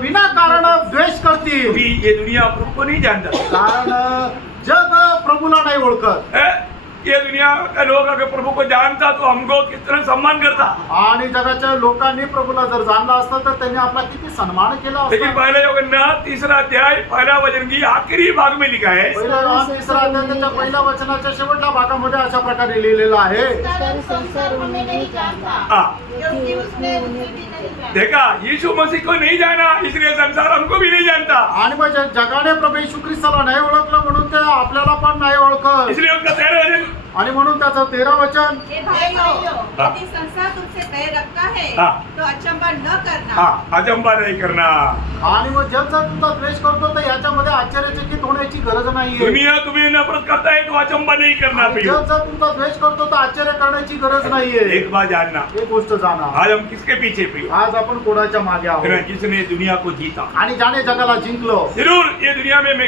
बिना कारण द्वेष करतील. क्योंकि ये दुनिया प्रभु को नहीं जानता कारण जग प्रभूला नाही ओळखत. है। ये दुनिया का लोग अगर प्रभु को जानता तो हमको कितना सम्मान करता। आणि जगाच्या लोकांनी प्रभूला जर जाणलं असतं तर त्यांनी आपला किती सन्मान केला लेकिन असता. पहले योगन्ना 3रा अध्याय 1 वचन की आखिरी भाग में लिखा है, पहिला योहान 3रा अध्याय त्याच्या पहिल्या वचनाच्या शेवटच्या भागामध्ये अशा प्रकारे लिहिलेलं आहे. कारण संसार हमें नहीं जानता हाँ, क्योंकि उसने उसे भी नहीं जाना। देखा, यीशु मसीह को नहीं जाना इसलिए संसार हमको भी नहीं जानता, आणि मग जगाने प्रभू येशू ख्रिस्ताला नाही ओळखलं म्हणून ते आपल्याला पण नाही ओळखत. इसलिए उसका 13 वचन। आणि म्हणून त्याचं 13 वचन. हे भाइयों, यदि संसार तुमसे बैर रखता है हाँ। तो अचंबा न करना। हाँ, अचंबा नहीं करना। आणि मग जग जर तुमचा द्वेष करतो तर याच्यामध्ये आश्चर्यचकित होण्याची गरज नाहीये. दुनिया तुम्हें नफरत करता है तो अचंबा नहीं करना आणि प्रियो। जग जर तुमचा द्वेष करतो तर आश्चर्य करण्याची गरज नाहीये. एक बात जानना, एक गोष्ट जाणा, आज हम किसके पीछे प्रियो? आज आपण कोणाच्या मागे है ना, आहोत. जिसने दुनिया को जीता। आणि ज्याने जगाला जिंकलो. जरूर ये दुनिया में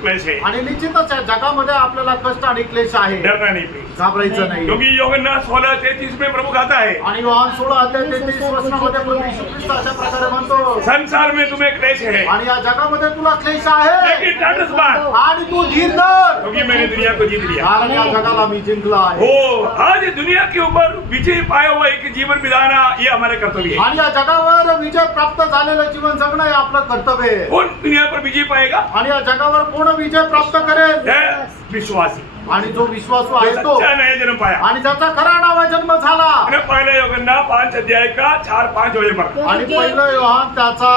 क्लेश है, आणि निश्चितच या जगामध्ये आपल्याला कष्ट आणि क्लेश आहे. डरना नहीं प्रियो। घाबरायचं नाही. क्योंकि योगन्ना 16:33 में प्रभु कहता है, आणि योहान 16 अध्याय 33 वचनामध्ये प्रभू येशू ख्रिस्त अशा प्रकारे म्हणतो, संसार में तुम्हें क्लेश है, आणि या जगामध्ये तुला क्लेश आहे. लेकिन टाटस बात, आणि तू धीर धर, क्योंकि मैंने दुनिया को जीत लिया। कारण या जगाला मी जिंकला आहे. हो, आज दुनिया के ऊपर विजय पाया हुआ एक जीवन बिताना ये हमारे कर्तव्य है। आणि या जगावर विजय प्राप्त झालेलं जीवन जगणं हे आपलं कर्तव्य आहे. कौन दुनिया पर विजय पाएगा? आणि या जगावर कोण विजय प्राप्त करेल? है विश्वासी, आणि जो विश्वासू आहे जो तो, सच्चा नया जन्म पाया। आणि ज्याचा खरा नावा जन्म झाला. मैंने पहले योगन्ना 5 अध्याय का 4-5 वचन पढ़ा। आणि पहिलं योहान त्याचा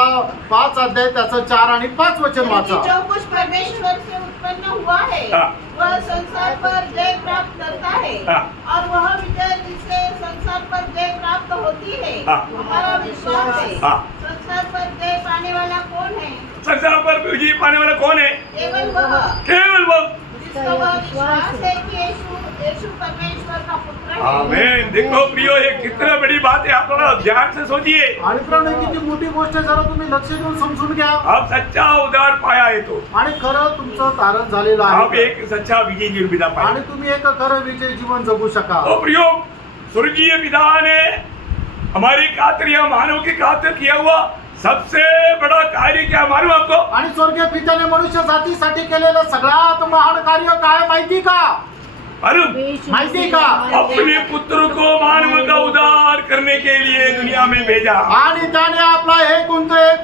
5 अध्याय त्याचं 4 आणि 5 वचन क्योंकि वाचा. जो कुछ परमेश्वर से उत्पन्न हुआ है हाँ। वह संसार पर जय प्राप्त करता है। हाँ। और वह विजय जिससे संसार पर जय प्राप्त होती है हाँ। हमारा विश्वास है। हाँ। संसार पर जय पाने वाला कौन है? संसार पर विजय पाने वाला कौन है? केवल वह केवल वो। जिसका वह विश्वास है कि यीशु परमेश्वर का पुत्र है। आमीन। देखो प्रियो, ये कितना बड़ी बात है, आप थोड़ा ध्यान से सोचिए। आणि प्रभू किती मोठी गोष्ट आहे, जरा तुम्ही लक्ष देऊन समजून घ्या. आप सच्चा उद्धार पाया है तो आणि खरं तुमचं तारण झालेलं आप आहे. एक सच्चा विजय जीवन बिता पाए। आणि तुम्ही एक खरं विजय जीवन जगू शका. तो प्रियो, स्वर्गीय पिता ने हमारी खातिर या मानव की खातिर किया हुआ सबसे बड़ा कार्य क्या मालूम आपको? आणि स्वर्गीय पित्याने मनुष्य जातीसाठी केलेलं सगळ्यात महान कार्य काय माहिती का? मालूम? माहिती का? अपने पुत्र को मानव का उद्धार करने के लिए दुनिया में भेजा। आणि त्याने आपला एक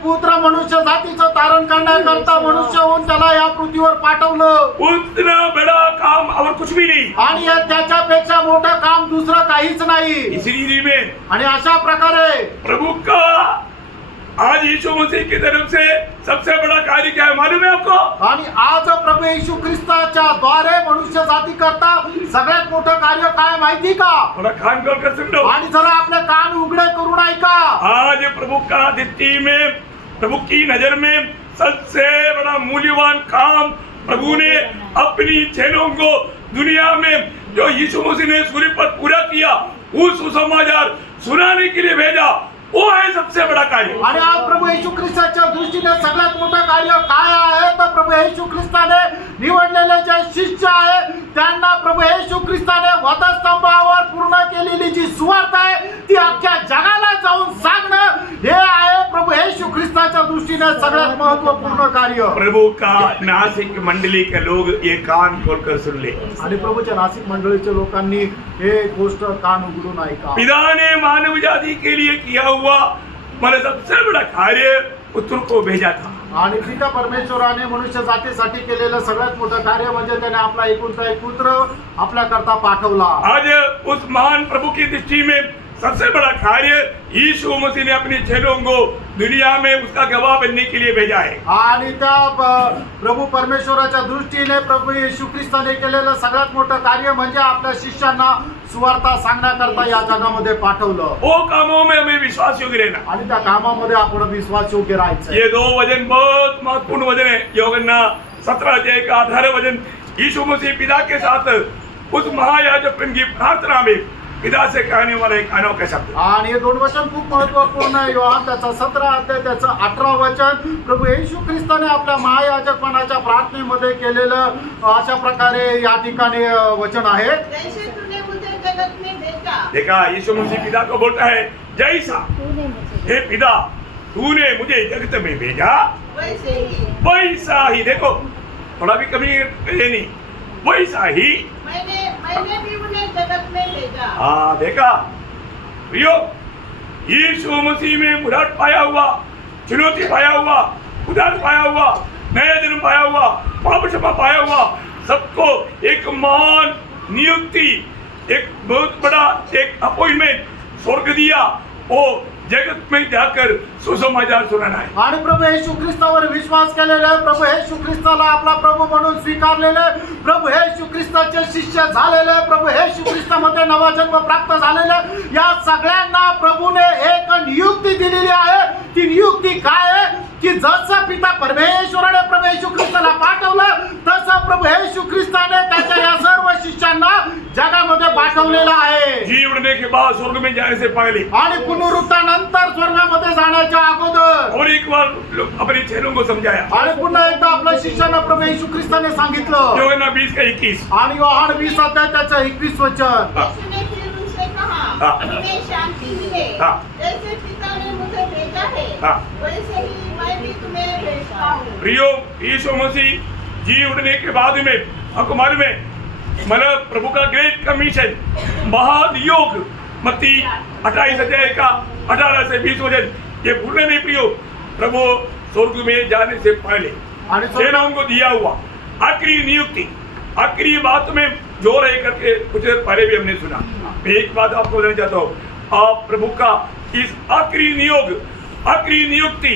पुत्र मनुष्य जातीचं तारण करण्याकरता मनुष्य होऊन त्याला या पृथ्वीवर पाठवलं. उतना बड़ा काम और कुछ भी नहीं। आणि त्याच्यापेक्षा मोठं काम दुसरं काहीच नाही. इस रीति में आणि अशा प्रकारे प्रभु का आज यीशु मसीह की तरफ से सबसे बड़ा कार्य क्या है मालूम है आपको? आणि आज प्रभू येशू ख्रिस्ताच्या द्वारे मनुष्य जाती करता सगळ्यात मोठं कार्य काय माहिती का? थोड़ा कान खोल कर सुन लो। आणि जरा आपले कान उघडे करून ऐका. आज प्रभु का दित्ती में प्रभु की नजर में सबसे बड़ा मूल्यवान काम प्रभु ने अपनी चेलों को दुनिया में जो यीशु मसीह ने सूर्य पर पूरा किया उस सुसमाचार सुनाने के लिए भेजा, वो है सबसे बड़ा कार्य। आणि आज प्रभू येशू ख्रिस्ताच्या दृष्टीने सगळ्यात मोठं कार्य काय आहे तर प्रभू येशू ख्रिस्ताने निवडलेले जे शिष्य आहे त्यांना प्रभू येशू ख्रिस्ताने वधस्तंभावर पूर्ण केलेली जी सुवार्थ आहे ती अख्ख्या जगाला जाऊन सांगणं हे आहे प्रभू येशू ख्रिस्ताच्या दृष्टीने सगळ्यात महत्त्वपूर्ण कार्य। प्रभु का नासिक मंडली के लोग ये कान खोलकर सुन ले। आणि प्रभूच्या नाशिक मंडळीच्या लोकांनी हे गोष्ट कान उघडून ऐका। पिता ने मानव जाति के लिए किया हुआ मैंने सबसे बड़ा कार्य पुत्र को भेजा था। आणि पिता परमेश्वराने मनुष्य जातीसाठी केलेलं सगळ्यात मोठं कार्य म्हणजे त्याने आपला एकुलता एक पुत्र आपल्याकरता पाठवला। आज उस महान प्रभु की दृष्टि में सबसे बड़ा कार्य यीशु मसीह ने अपने चेलों को दुनिया में उसका गवाह बनने के लिए भेजा है। आणि त्या प्रभू परमेश्वराच्या दृष्टीने प्रभू येशू ख्रिस्ताने केलेलं सगळ्यात मोठं कार्य म्हणजे आपल्या शिष्यांना सुवार्ता सांगण्याकरता या जगामध्ये पाठवलं। वो कामों में हमें विश्वास योग्य रहना। आणि त्या कामामध्ये आपण विश्वास योग्य राहायचं। ये दो वचन बहुत महत्वपूर्ण वचन है। यूहन्ना 17 अध्याय का 18 वचन यीशु मसीह पिता के साथ उस महायाजक की प्रार्थना में पिता से कहने वाला एक अनोखा शब्द। आणि हे दोन वचन खूप महत्वपूर्ण आहे। योहान त्याचा 17 अध्याय त्याचं 18 वचन प्रभू येशू ख्रिस्ताने आपल्या महायाजकपणाच्या प्रार्थनेमध्ये केलेलं अशा प्रकारे या ठिकाणी वचन आहे। जैसे तूने मुझे जगत में भेजा। देखा यीशु मसीह पिता को बोलता है जैसा हे पिता तूने मुझे जगत में भेजा वैसा ही, देखो थोड़ा भी कमी है नहीं, वैसा ही मैंने भी उन्हें जगत में भेजा। हाँ देखा प्रियो, यीशु मसीह में मुराद पाया हुआ, चुनौती पाया हुआ, उदार पाया हुआ, नया जन्म पाया हुआ, पाप क्षमा पाया हुआ, सबको एक महान नियुक्ति, एक बहुत बड़ा एक अपॉइंटमेंट स्वर्ग दिया। वो जगत में जाकर सुसमाचार सुनाना है। आणि प्रभू येशू ख्रिस्तावर विश्वास केलेले, प्रभू येशू ख्रिस्ताला आपला प्रभू म्हणून स्वीकारलेले, प्रभू येशू ख्रिस्ताचे शिष्य झालेले, प्रभू येशू ख्रिस्तामध्ये नवा जन्म प्राप्त झालेले या सगळ्यांना प्रभूने एक नियुक्ती दिलेली आहे। ती नियुक्ती काय आहे की जसं पिता परमेश्वराने प्रभू येशू ख्रिस्ताला पाठवलं तसं प्रभू येशू ख्रिस्ताने त्याच्या या सर्व शिष्यांना जगामध्ये पाठवलेलं आहे। जी उड़ने के बाद स्वर्ग में जाने से पहले आणि पुनरुत्थानानंतर स्वर्गामध्ये जाण्याच्या अगोदर और एक बार अपने चेलों को समझाया। आणि पुन्हा एकदा आपल्या शिष्यांना प्रभु येशू ख्रिस्ताने सांगितलं। यूहन्ना 20 का 21 आणि योहान 20 अध्याय त्याचं 21 वचन। यीशु ने फिर उनसे कहा, तुम्हें शांति मिले। जैसे पिता ने मुझे भेजा है वैसे ही मैं भी तुम्हें भेजता हूँ। प्रियो, यीशु मसीह जी उठने के बाद में आपको मालूम है मतलब प्रभु का ग्रेट कमीशन महायोग मत्ती 28 अध्याय का 18 से 20 वचन ये भूलने नहीं प्रियो। प्रभु स्वर्ग में जाने से पहले सेनाओं को दिया हुआ आखिरी नियुक्ति, आखिरी बात में जोर है करके कुछ देर पहले भी हमने सुना। मैं एक बात आपको बताना चाहता हूँ, आप प्रभु का इस आखिरी नियोग, आखिरी नियुक्ति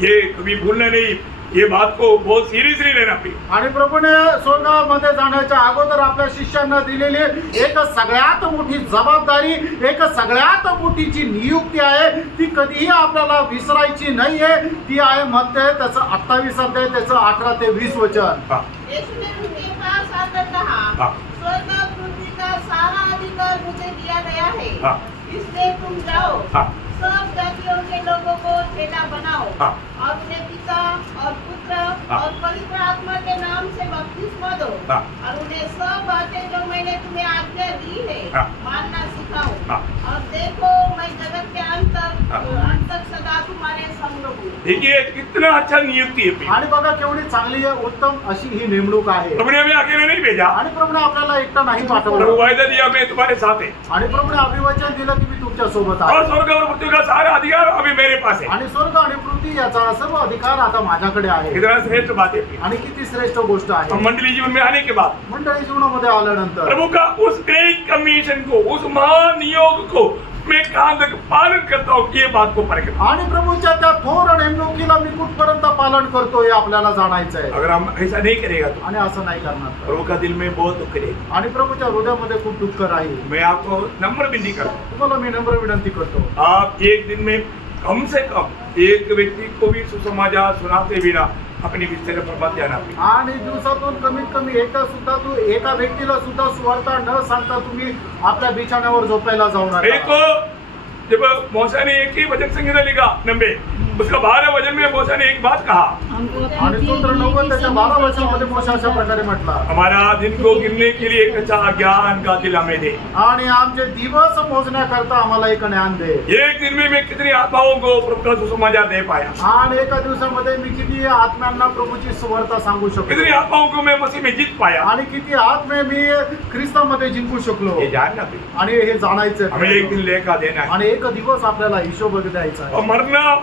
ये कभी भूलना नहीं। ये बात को बहुत सिरियसली लेना चाहिए। आणि प्रभूने स्वर्गामध्ये जाण्याच्या अगोदर आपल्या शिष्यांना दिलेली एक सगळ्यात मोठी जबाबदारी, एक सगळ्यात मोठी जी नियुक्ती आहे ती कधीही आपल्याला विसरायची नाहीये। ती आहे मत्ते त्याचं 28 अध्याय त्याचं 18 ते 20 वचन। यीशु ने उनके पास आकर कहा, स्वर्ग और पृथ्वी का सारा अधिकार मुझे दिया गया है। इसलिए तुम जाओ, सब जातियों के लोगों को चेला बनाओ और उन्हें पिता और पुत्र और पवित्र आत्मा के नाम से बपतिस्मा दो और उन्हें सब बातें जो मैंने तुम्हें आज्ञा दी है मानना सिखाओ। और देखो मैं जगत के अंत तक सदा तुम्हारे संग हूँ। देखिए कितना अच्छा नियुक्ति है। आणि बघा केवढी चांगली आहे, उत्तम अशी ही नेमणूक आहे। प्रभुने हमें अकेले नहीं भेजा आणि प्रभूने आपल्याला एकटा नाही प्रभु पाठवलं। वायदा दिया मैं तुम्हारे साथ है आणि प्रभूने अभिवचन दिलं की मी तुमच्या सोबत आहे। और स्वर्ग और पृथ्वी का सारा अधिकार अभी मेरे पास है। आणि स्वर्ग आणि पृथ्वी याचा सर्व अधिकार आता माझ्याकडे आहे। कितना श्रेष्ठ बात है। आणि किती श्रेष्ठ गोष्ट आहे। हम मंडली जीवन में आने के बाद मंडळी जीवनामध्ये आल्यानंतर प्रभु का उस ग्रेट कमीशन को, उस महान नियोग को मैं कहां तक पालन करता हूँ ये बात को परखना। आणि प्रभूच्या त्या थोर नेमणुकीला मी कुठपर्यंत पालन करतो हे आपल्याला जाणायचं आहे। अगर हम ऐसा नहीं करेगा तो आणि असं नाही करणार तर प्रभु का दिल में बहुत दुख करेगा। आणि प्रभूच्या हृदयामध्ये खूप दुःख राहील। मैं आपको नम्र विनती करता हूँ, तुम्हाला मी नम्र विनंती करतो, आप एक दिन में कम से कम एक व्यक्ति को भी सुसमाचार सुनाते बिना अपनी विस्तार बर्बाद जाना आणि दिवसातून कमीत कमी एका व्यक्तीला सुद्धा सुवार्ता न सांगता तुम्ही आपल्या बिछाण्यावर झोपायला जाऊ नका. एक जब मूसा ने एक ही वचन संहिता लिखा 90 उसका 12 वचन में मूसा ने एक बात कहा आणि सूत्र 90 त्याच्या 12 वचनामध्ये मोशे अशा प्रकारे म्हटला, हमारा दिन को गिनने के लिए एक अच्छा ज्ञान का दिल हमें दे. आणि आमचे दिवस मोजण्याकरता आम्हाला एक ज्ञान दे. एक दिन में मैं कितनी आत्माओं को प्रभु का सुसमाचार दे पाया, आणि एका दिवसामध्ये मी किती आत्म्यांना प्रभूची सुवार्ता सांगू शकतो, कितनी आत्माओं को मैं मसीह में जीत पाया. आणि किती आत्मे मी ख्रिस्तामध्ये जिंकू शकलो. ये जानना भी आणि हे जाणायचं हमें एक दिन लेखा देना है. आणि एक दिवस आपल्याला हिशोब द्यायचा आहे. और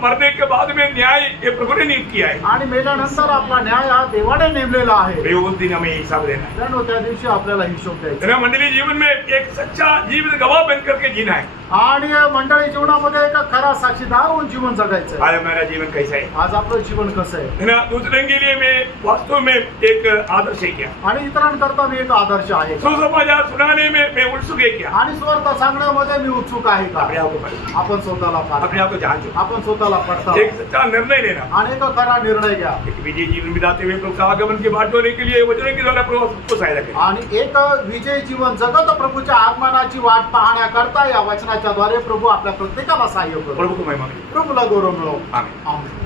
मरने के बाद में न्याय ये प्रभु ने नियुक्त किया है. आणि मेल्यानंतर आपला न्याय हा देवाने नेमलेला आहे. भाई उस दिन हमें हिसाब देना है. त्यामुळे त्या दिवशी आपल्याला हिशोब द्यायचा तेरा मंडली जीवन में एक सच्चा जीवित गवाह बन करके जीना है. आणि मंडळी जीवनामध्ये एक खरा साक्षीदार होऊन जीवन जगायचं आहे. आज हमारा जीवन कैसा है आज आपलं जीवन कसं आहे. है ना. दूसरे के लिए मैं वास्तव में एक आदर्श है क्या, आणि इतरांकरता मी एक आदर्श आहे. सुसमाचार सुनाने में मैं उत्सुक है क्या, आणि सुवार्ता सांगण्यामध्ये मी उत्सुक आहे का. अपने आप को पढ़ो, आपण स्वतःला अपने पाहा, आप को जांचो, आपण स्वतःला पडता एक सच्चा निर्णय लेना, आणि एक खरा निर्णय घ्या. एक विजय जीवन बिताते हुए प्रभु का आगमन की बाट होने के लिए वचनों के द्वारा प्रभु सबको सहायता करे. आणि एक विजय जीवन जगत प्रभूच्या आगमनाची वाट पाहण्याकरता या वचनाच्या द्वारे प्रभू आपल्या प्रत्येकाला सहाय्य करू. प्रभु को महिमा मिले. प्रभूला गौरव मिळो. आमीन. आमेन.